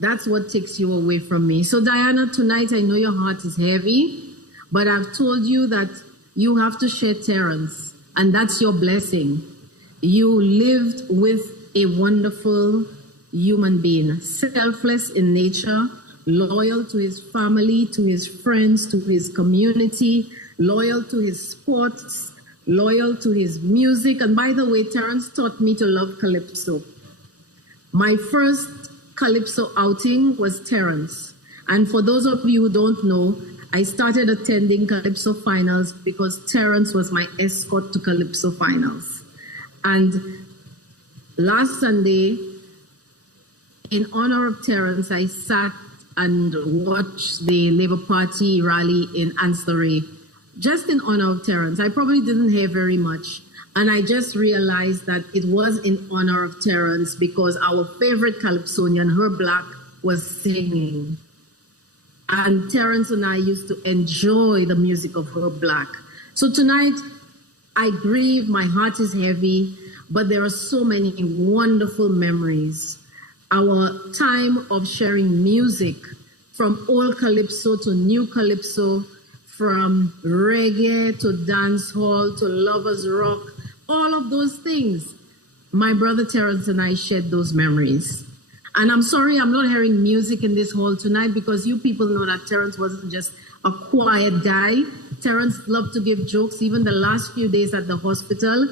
that's what takes you away from me. So Diana, tonight I know your heart is heavy, but I've told you that you have to share Terrance, and that's your blessing. You lived with a wonderful human being, selfless in nature, loyal to his family, to his friends, to his community, loyal to his sports, loyal to his music. And by the way, Terrance taught me to love Calypso. My first Calypso outing was Terrance. And for those of you who don't know, I started attending Calypso finals because Terrance was my escort to Calypso finals. And last Sunday, in honor of Terrance, I sat and watched the Labour Party rally in Ancillary, just in honor of Terrance. I probably didn't hear very much. And I just realized that it was in honor of Terrance because our favorite Calypsonian, Her Black, was singing. And Terrance and I used to enjoy the music of Her Black. So tonight, I grieve, my heart is heavy, but there are so many wonderful memories. Our time of sharing music, from old calypso to new calypso, from reggae to dancehall to lovers rock, all of those things. My brother Terrance and I shared those memories. And I'm sorry I'm not hearing music in this hall tonight, because you people know that Terrance wasn't just a quiet guy. Terrance loved to give jokes. Even the last few days at the hospital,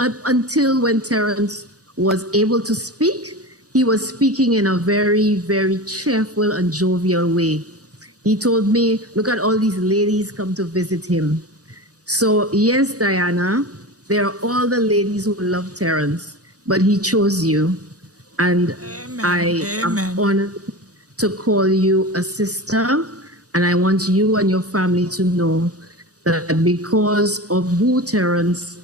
up until when Terrance was able to speak, he was speaking in a very, very cheerful and jovial way. He told me, look at all these ladies come to visit him. So yes, Diana, there are all the ladies who love Terrance, but he chose you. And I am honored to call you a sister. And I want you and your family to know that because of who Terrance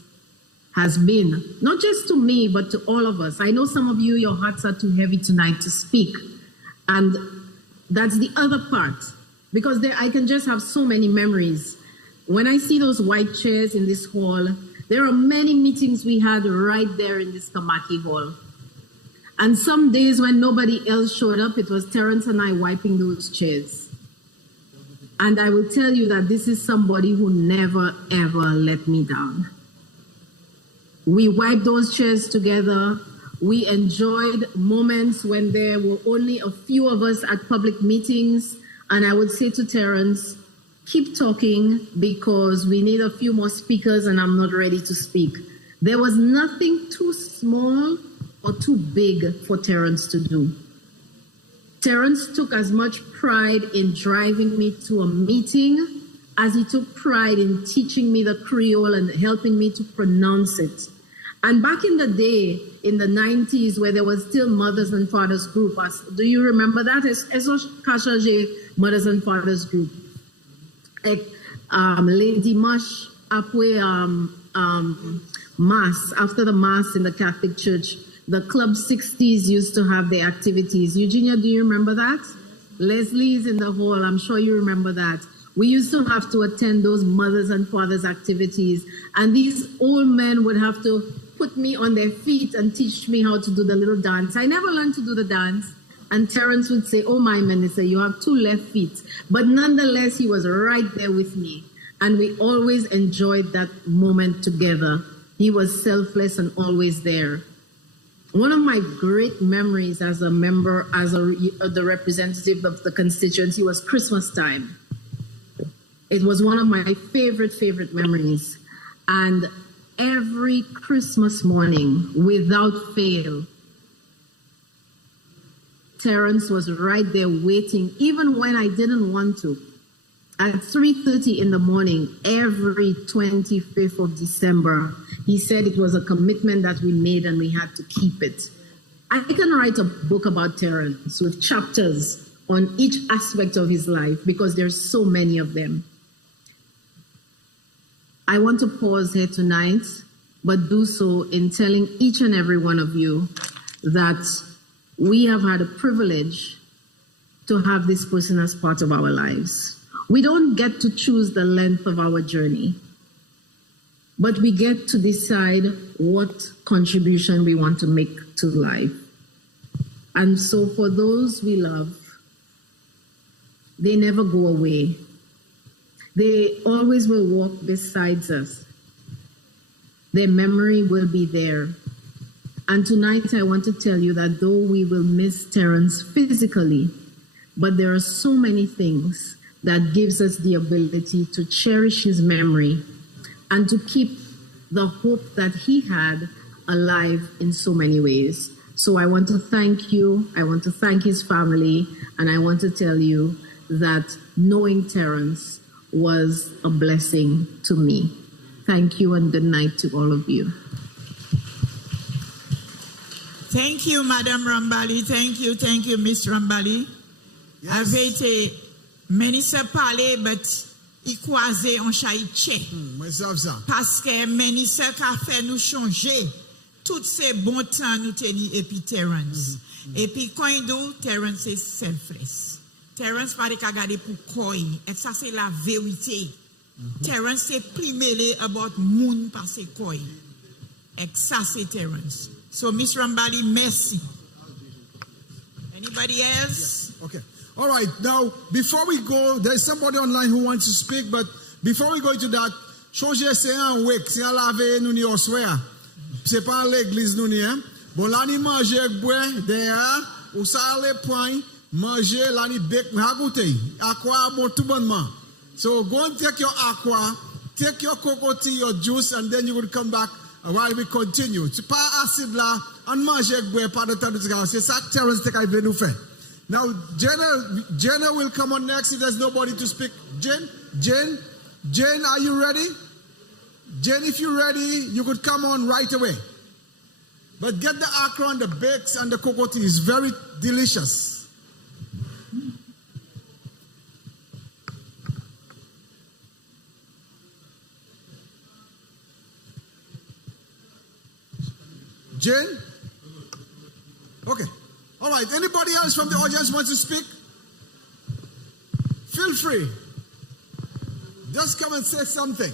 has been, not just to me, but to all of us. I know some of you, your hearts are too heavy tonight to speak. And that's the other part, because I can just have so many memories. When I see those white chairs in this hall, there are many meetings we had right there in this Kamaki hall. And some days when nobody else showed up, it was Terrance and I wiping those chairs. And I will tell you that this is somebody who never, ever let me down. We wiped those chairs together. We enjoyed moments when there were only a few of us at public meetings. And I would say to Terrance, keep talking, because we need a few more speakers and I'm not ready to speak. There was nothing too small or too big for Terrance to do. Terrance took as much pride in driving me to a meeting as he took pride in teaching me the Creole and helping me to pronounce it. And back in the day, in the 90s, where there was still Mothers and Fathers Group, do you remember that? It's Mothers and Fathers Group. Lady Mush, apwe mass, after the mass in the Catholic Church, the Club 60s used to have their activities. Eugenia, do you remember that? Leslie's in the hall, I'm sure you remember that. We used to have to attend those Mothers and Fathers activities, and these old men would have to put me on their feet and teach me how to do the little dance. I never learned to do the dance, and Terrance would say, oh my minister, you have 2 left feet. But nonetheless, he was right there with me, and we always enjoyed that moment together. He was selfless and always there. One of my great memories as a member, the representative of the constituency, was Christmas time. It was one of my favorite memories. And every Christmas morning, without fail, Terrance was right there waiting, even when I didn't want to. At 3:30 in the morning, every 25th of December, he said it was a commitment that we made and we had to keep it. I can write a book about Terrance with chapters on each aspect of his life, because there's so many of them. I want to pause here tonight, but do so in telling each and every one of you that we have had a privilege to have this person as part of our lives. We don't get to choose the length of our journey, but we get to decide what contribution we want to make to life. And so for those we love, they never go away. They always will walk beside us. Their memory will be there. And tonight I want to tell you that though we will miss Terrance physically, but there are so many things that gives us the ability to cherish his memory and to keep the hope that he had alive in so many ways. So I want to thank you, I want to thank his family, and I want to tell you that knowing Terrance was a blessing to me. Thank you and good night to all of you. Thank you, Madam Rambali. Thank you, Miss Rambali. Yes. Avait été ministre parler, but il croisait en chaïché. Moi, ça. Parce que ministre a fait nous changer. Tout ces bons temps nous tenir et puis Terrance. Et puis quand il dit Terrance est selfless. Terrance pas de regarder pour quoi. Et ça c'est la vérité. Terrance say primele about moon passe koi. Exase Terrance. So Miss Rambali, merci. Anybody else? Yes. Okay. All right. Now, before we go, there's somebody online who wants to speak, but before we go into that, changer c'est un wek, c'est un laver nous ni oswea. C'est pas l'église nous ni hein. Bon là ni manger boire derrière ou ça les points manger là ni bec ha goûter. Aqua bon tout bonnement. So go and take your aqua, take your cocoa tea, your juice, and then you will come back while we continue. C'est pas acide là, on manger boire pas de temps de temps. C'est ça Terrance te kay nous faire. Now Jenna will come on next if there's nobody to speak. Jane, are you ready? Jane, if you're ready, you could come on right away. But get the akra and the bakes and the cocoa tea. It's very delicious. Jane? Okay. All right. Anybody else from the audience wants to speak? Feel free. Just come and say something.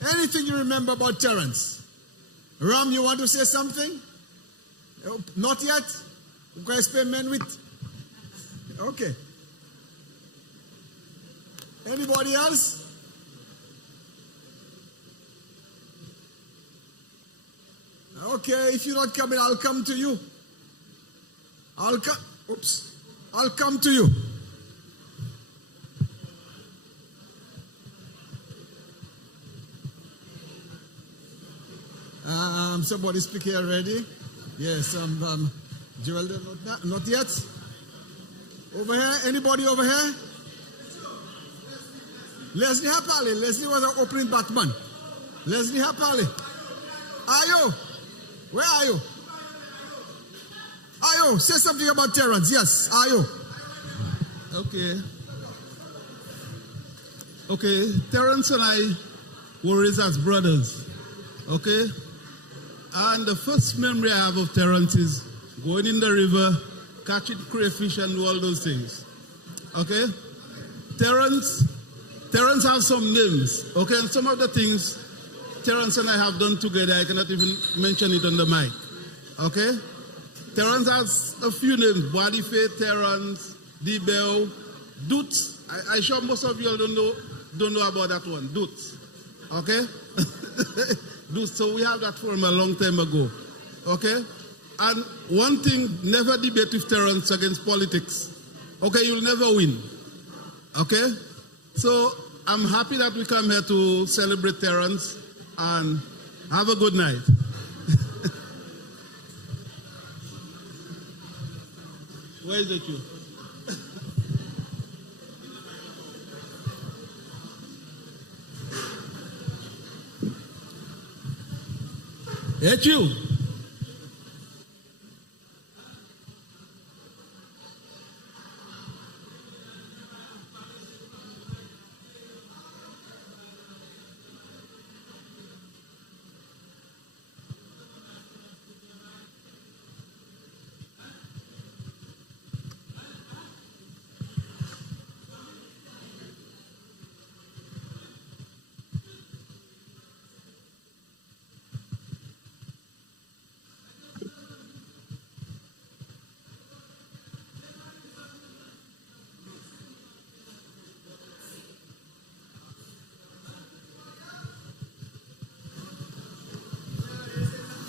Anything you remember about Terrance. Ram, you want to say something? Oh, not yet? You can experiment with. Okay. Anybody else? Okay, if you're not coming, I'll come to you. I'll come to you. Somebody speak here already? Yes, Joel, not yet? Over here? Anybody over here? Leslie Hapali. Leslie was an opening Batman. Leslie Hapali. Ayo, where are you? Ayo, say something about Terrance. Yes, Ayo. Okay, Terrance and I were raised as brothers. Okay? And the first memory I have of Terrance is going in the river, catching crayfish and all those things. Okay? Terrance has some names. Okay? And some of the things Terrance and I have done together, I cannot even mention it on the mic. Okay? Terrance has a few names. Bodiface, Terrance, D-Bell, Doots. I'm sure most of you all don't know about that one. Doots. Okay? So we have that for him a long time ago. Okay? And one thing, never debate with Terrance against politics. Okay, you'll never win. Okay? So I'm happy that we come here to celebrate Terrance and have a good night. Where is the queue? Thank you.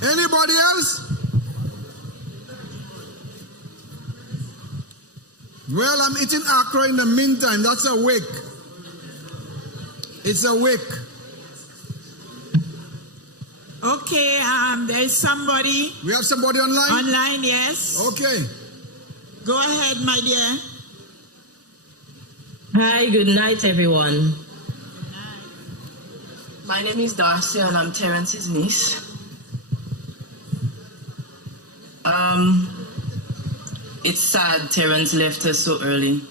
Anybody else? Well, I'm eating akra in the meantime. That's a wick. It's a wick. Okay, there is somebody. We have somebody online? Online, yes. Okay. Go ahead, my dear. Hi, good night, everyone. My name is Darcy, and I'm Terrance's niece. It's sad Terrance left us so early.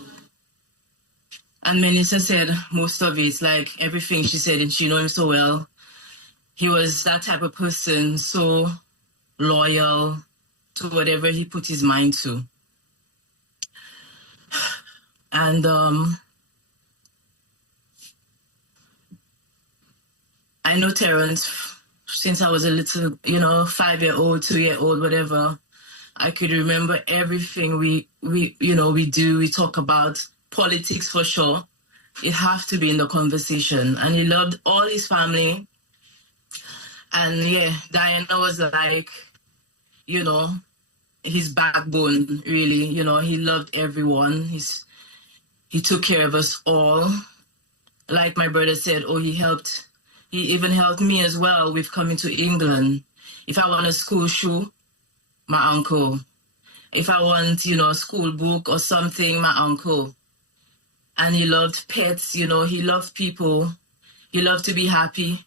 And Melissa said most of it, like everything she said, and she knows him so well. He was that type of person, so loyal to whatever he put his mind to. I know Terrance since I was a little, 5-year-old, 2-year-old, whatever. I could remember everything we do. We talk about politics for sure. It have to be in the conversation. And he loved all his family. And yeah, Diana was like, his backbone, really. He loved everyone. He took care of us all. Like my brother said, he even helped me as well with coming to England. If I want a school shoe, my uncle. If I want, a school book or something, my uncle. And he loved pets, he loved people. He loved to be happy,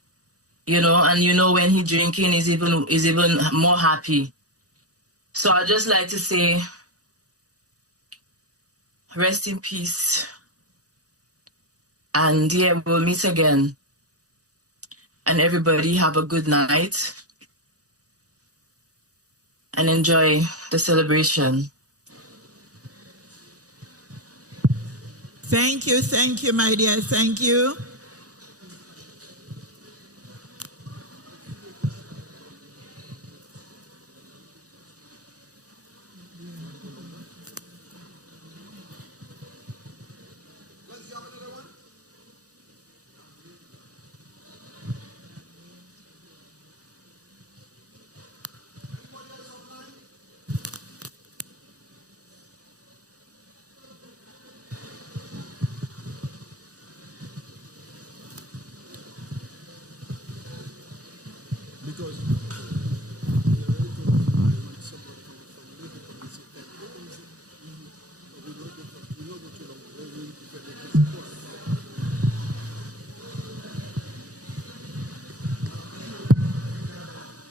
and when he drinking, he's even more happy. So I'd just like to say, rest in peace. And yeah, we'll meet again. And everybody have a good night. And enjoy the celebration. Thank you, my dear, thank you.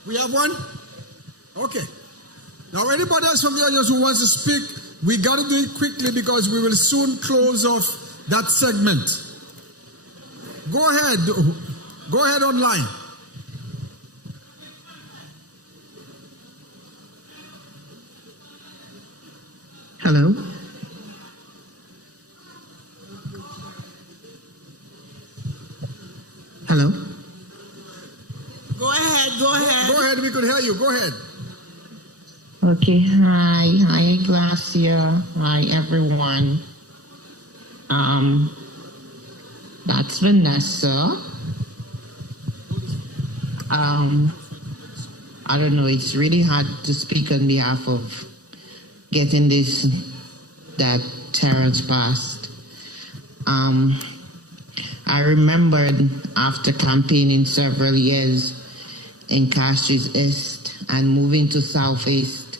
We have one? Okay. Now, anybody else from the audience who wants to speak, we got to do it quickly because we will soon close off that segment. Go ahead. Go ahead online. Hello. Hello. Go ahead. Go ahead, we could hear you. Go ahead. Okay, hi Glacia, hi everyone. That's Vanessa. I don't know, it's really hard to speak on behalf of getting that Terrance passed. I remembered after campaigning several years in Castries East and moving to Southeast,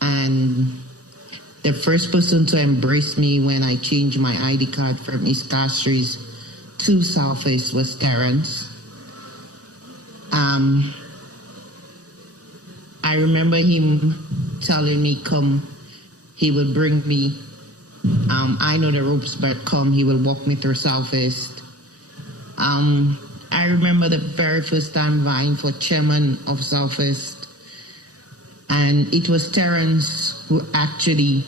and the first person to embrace me when I changed my ID card from East Castries to Southeast was Terrance. I remember him telling me, come, he would bring me. I know the ropes, but come, he will walk me through Southeast. I remember the very first time vying for chairman of Southeast, and it was Terrance who actually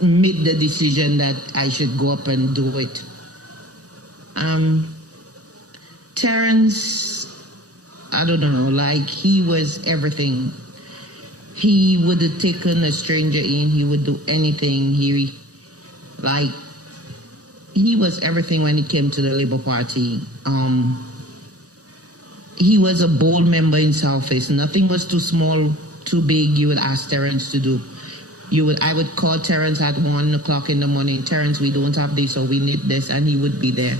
made the decision that I should go up and do it. Terrance, I don't know, like he was everything. He would have taken a stranger in, he would do anything. He was everything when it came to the Labour Party. He was a bold member in Southeast. Nothing was too small, too big, you would ask Terrance to do. I would call Terrance at 1 o'clock in the morning, Terrance, we don't have this or we need this, and he would be there.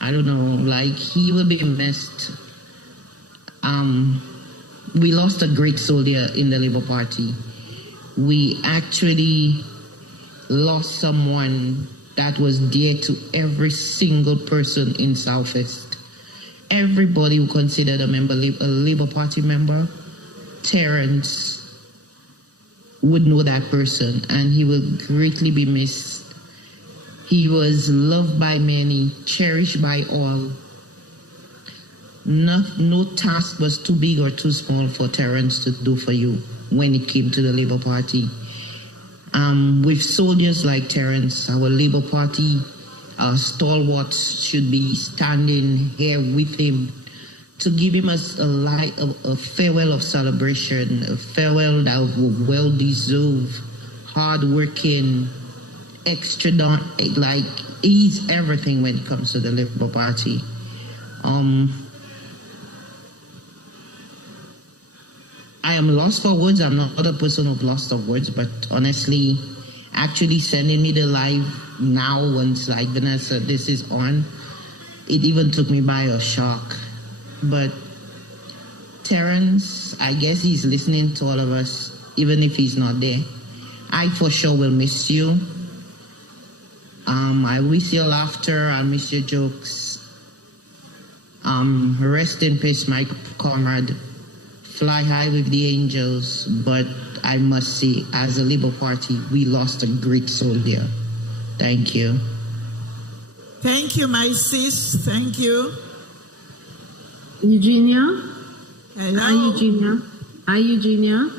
I don't know, like he will be missed. We lost a great soldier in the Labour Party. We actually lost someone that was dear to every single person in Southeast. Everybody who considered a Labour Party member, Terrance would know that person, and he will greatly be missed. He was loved by many, cherished by all. No task was too big or too small for Terrance to do for you when it came to the Labour Party. With soldiers like Terrance, our Labour Party stalwarts should be standing here with him to give him a farewell of celebration, a farewell that was well-deserved, hard-working, like he's everything when it comes to the Labour Party. I am lost for words. I'm not a person of lost of words, but honestly, actually sending me the live now once like Vanessa, this is on, it even took me by a shock. But Terrance, I guess he's listening to all of us, even if he's not there. I for sure will miss you. I miss your laughter. I miss your jokes. Rest in peace, my comrade. Fly high with the angels. But I must say, as a Labour Party, we lost a great soldier. Thank you. Thank you, my sis. Thank you. Eugenia? Hello. Hi, Eugenia. Hi, Eugenia.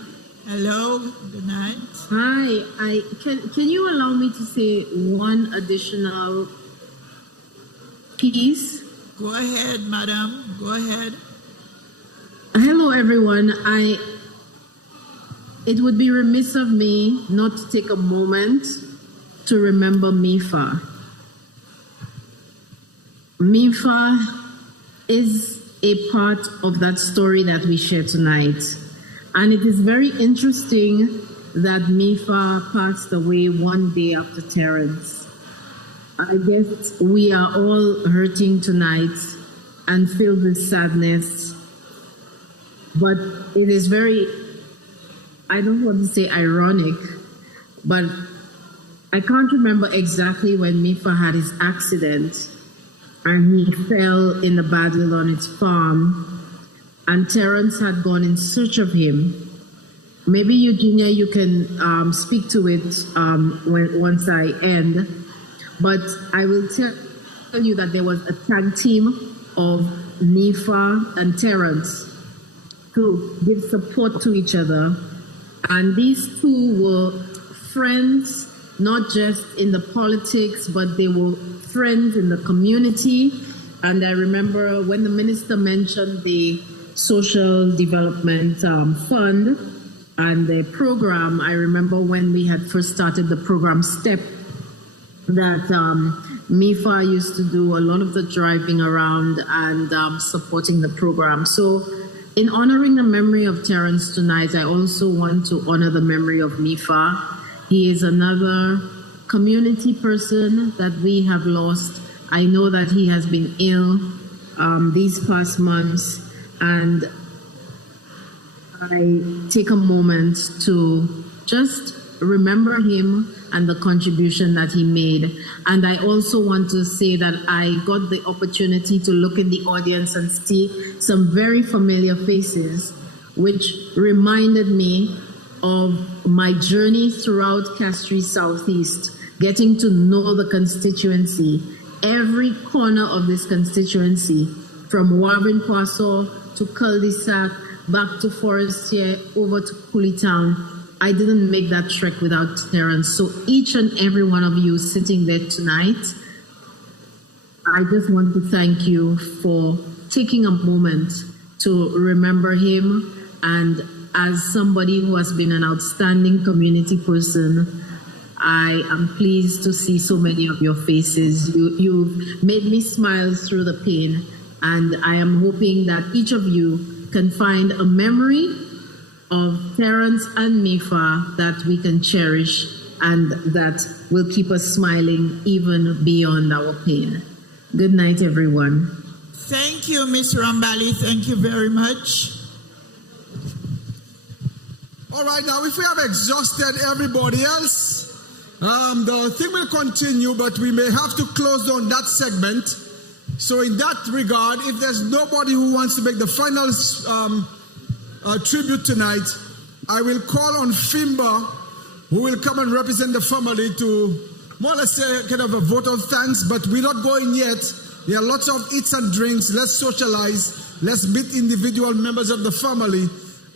Hello. Good night. Hi. Can you allow me to say one additional piece? Go ahead, madam. Go ahead. Hello, everyone. It would be remiss of me not to take a moment to remember Mifa. Mifa is a part of that story that we share tonight. And it is very interesting that Mifa passed away one day after Terrance. I guess we are all hurting tonight and filled with sadness. But it is very, I don't want to say ironic, but I can't remember exactly when Mifa had his accident and he fell in the battle on his farm, and Terrance had gone in search of him. Maybe Eugenia, you can speak to it once I end, but I will tell you that there was a tag team of Mifa and Terrance to give support to each other, and these two were friends, not just in the politics, but they were friends in the community. And I remember when the minister mentioned the social development fund and the program, I remember when we had first started the program STEP, that Mifa used to do a lot of the driving around and supporting the program. So in honoring the memory of Terrance tonight, I also want to honor the memory of Mifa. He is another community person that we have lost. I know that he has been ill these past months, and I take a moment to just remember him and the contribution that he made. And I also want to say that I got the opportunity to look in the audience and see some very familiar faces, which reminded me of my journey throughout Castries Southeast, getting to know the constituency, every corner of this constituency, from Warvin Paso to Cul-de-Sac, back to Forestier, over to Cooley Town. I didn't make that trek without Terrance. So each and every one of you sitting there tonight, I just want to thank you for taking a moment to remember him. And as somebody who has been an outstanding community person, I am pleased to see so many of your faces. You've made me smile through the pain. And I am hoping that each of you can find a memory of Terrance and Mifa that we can cherish and that will keep us smiling even beyond our pain. Good night, everyone. Thank you, Ms. Rambali. Thank you very much. All right, now if we have exhausted everybody else, the thing will continue, but we may have to close down that segment. So in that regard, if there's nobody who wants to make the final tribute tonight, I will call on Fimba, who will come and represent the family to more or less say kind of a vote of thanks, but we're not going yet. There are lots of eats and drinks. Let's socialize. Let's meet individual members of the family,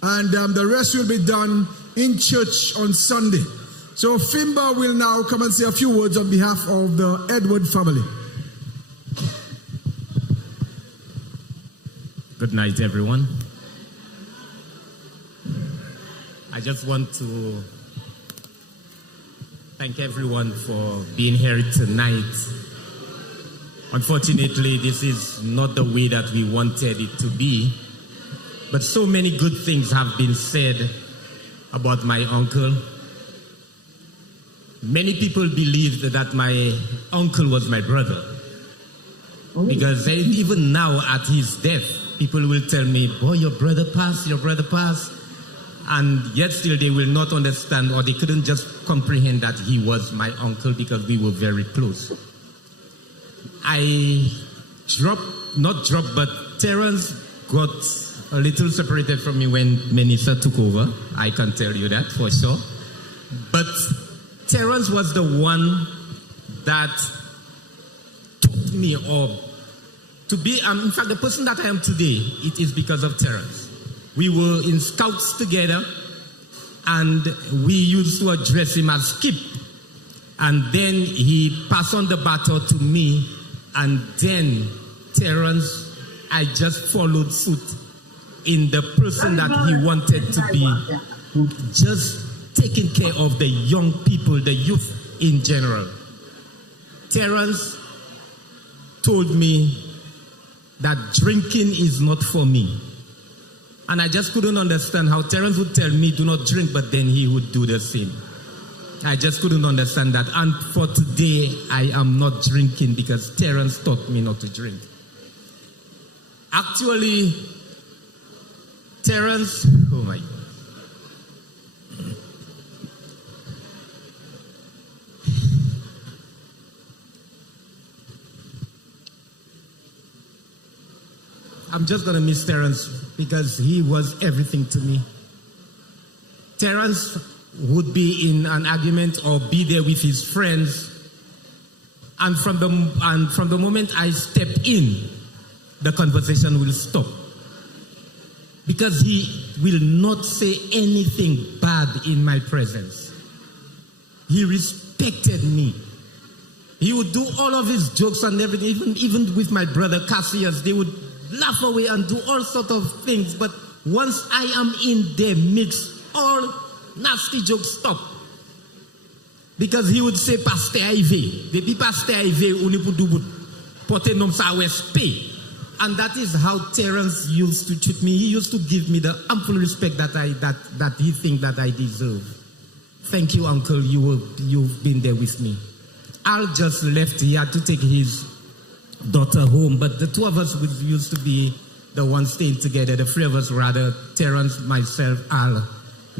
and the rest will be done in church on Sunday. So Fimba will now come and say a few words on behalf of the Edward family. Good night, everyone. I just want to thank everyone for being here tonight. Unfortunately, this is not the way that we wanted it to be, but so many good things have been said about my uncle. Many people believed that my uncle was my brother, because even now at his death, people will tell me, boy, your brother passed, and yet still they will not understand, or they couldn't just comprehend that he was my uncle because we were very close. But Terrance got a little separated from me when Menisa took over. I can tell you that for sure. But Terrance was the one that taught me to be, in fact, the person that I am today, it is because of Terrance. We were in scouts together, and we used to address him as Skip. And then he passed on the baton to me, and then Terrance, I just followed suit in the person that he wanted to be, just taking care of the young people, the youth in general. Terrance told me that drinking is not for me. And I just couldn't understand how Terrance would tell me do not drink, but then he would do the same. I just couldn't understand that. And for today, I am not drinking because Terrance taught me not to drink. Actually, Terrance, oh my God. I'm just going to miss Terrance because he was everything to me. Terrance would be in an argument or be there with his friends, and from the moment I step in, the conversation will stop. Because he will not say anything bad in my presence. He respected me. He would do all of his jokes and everything, even with my brother Cassius, they would laugh away and do all sorts of things. But once I am in their mix, all nasty jokes stop. Because he would say, Pastor Ive, the Pastor Ive, unipudu pote nom sa wespe. And that is how Terrance used to treat me. He used to give me the ample respect that he thinks that I deserve. Thank you, Uncle. You've been there with me. Al just left. He had to take his daughter home, but the two of us used to be the ones staying together. The three of us, rather, Terrance, myself, Al.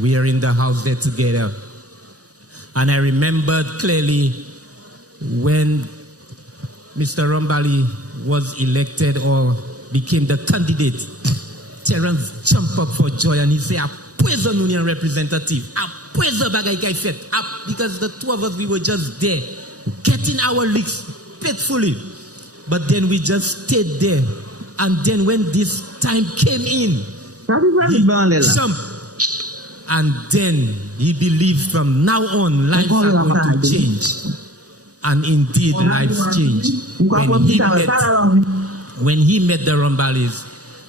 We are in the house there together. And I remembered clearly when Mr. Rombali was elected or became the candidate, Terrance jumped up for joy and he said, "Apwezo union representative, apwezo bagay kay fet." Because the two of us, we were just there, getting our licks faithfully. But then we just stayed there. And then when this time came in, he jumped. And then he believed from now on, lives are going to change. And indeed, lives changed. When he met the Rombalis,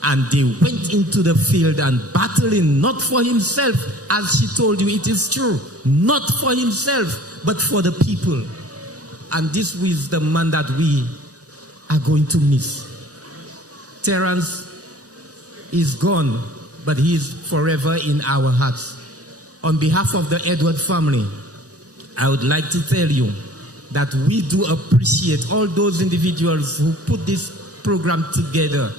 and they went into the field and battling, not for himself, as she told you, it is true, not for himself, but for the people. And this is the man that we are going to miss. Terrance is gone, but he is forever in our hearts. On behalf of the Edward family, I would like to tell you that we do appreciate all those individuals who put this program together.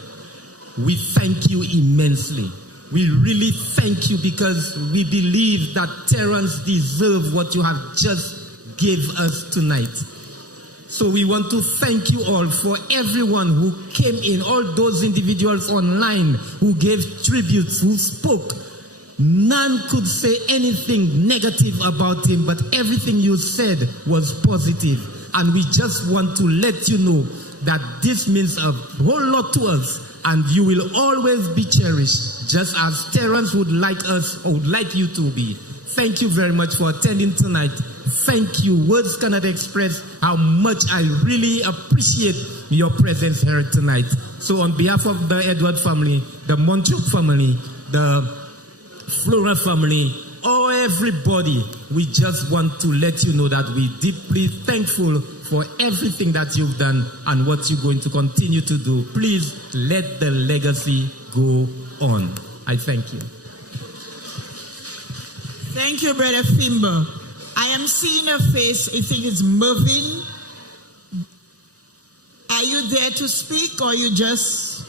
We thank you immensely. We really thank you because we believe that Terrance deserves what you have just gave us tonight. So we want to thank you all for everyone who came in, all those individuals online who gave tributes, who spoke. None could say anything negative about him, but everything you said was positive. And we just want to let you know that this means a whole lot to us, and you will always be cherished, just as Terrance would like us, or would like you to be. Thank you very much for attending tonight. Thank you. Words cannot express how much I really appreciate your presence here tonight. So on behalf of the Edward family, the Monchuk family, the Flora family, everybody, we just want to let you know that we're deeply thankful for everything that you've done and what you're going to continue to do. Please let the legacy go on. I thank you. Thank you, Brother Fimber. I am seeing a face, I think it's Mervyn. Are you there to speak or are you just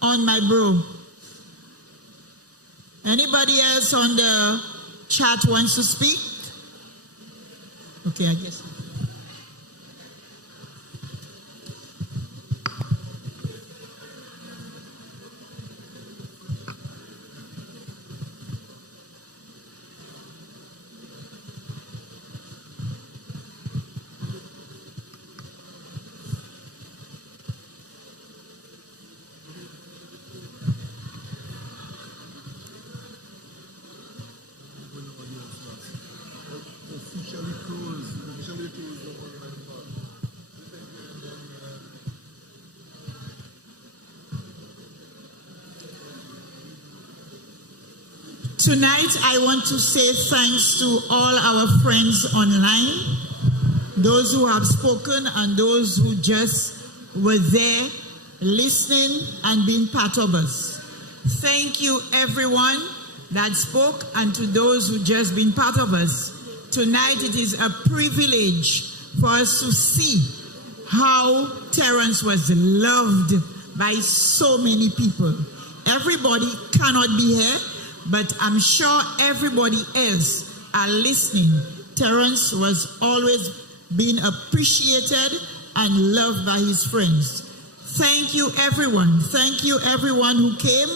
on my bro? Anybody else on the chat wants to speak? Okay, I guess. Tonight, I want to say thanks to all our friends online, those who have spoken and those who just were there listening and being part of us. Thank you, everyone that spoke, and to those who just been part of us. Tonight, it is a privilege for us to see how Terrance was loved by so many people. Everybody cannot be here, but I'm sure everybody else are listening. Terrance was always being appreciated and loved by his friends. Thank you, everyone. Thank you, everyone who came.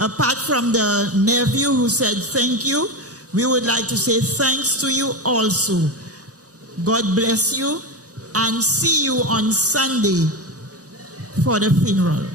Apart from the nephew who said thank you, we would like to say thanks to you also. God bless you and see you on Sunday for the funeral.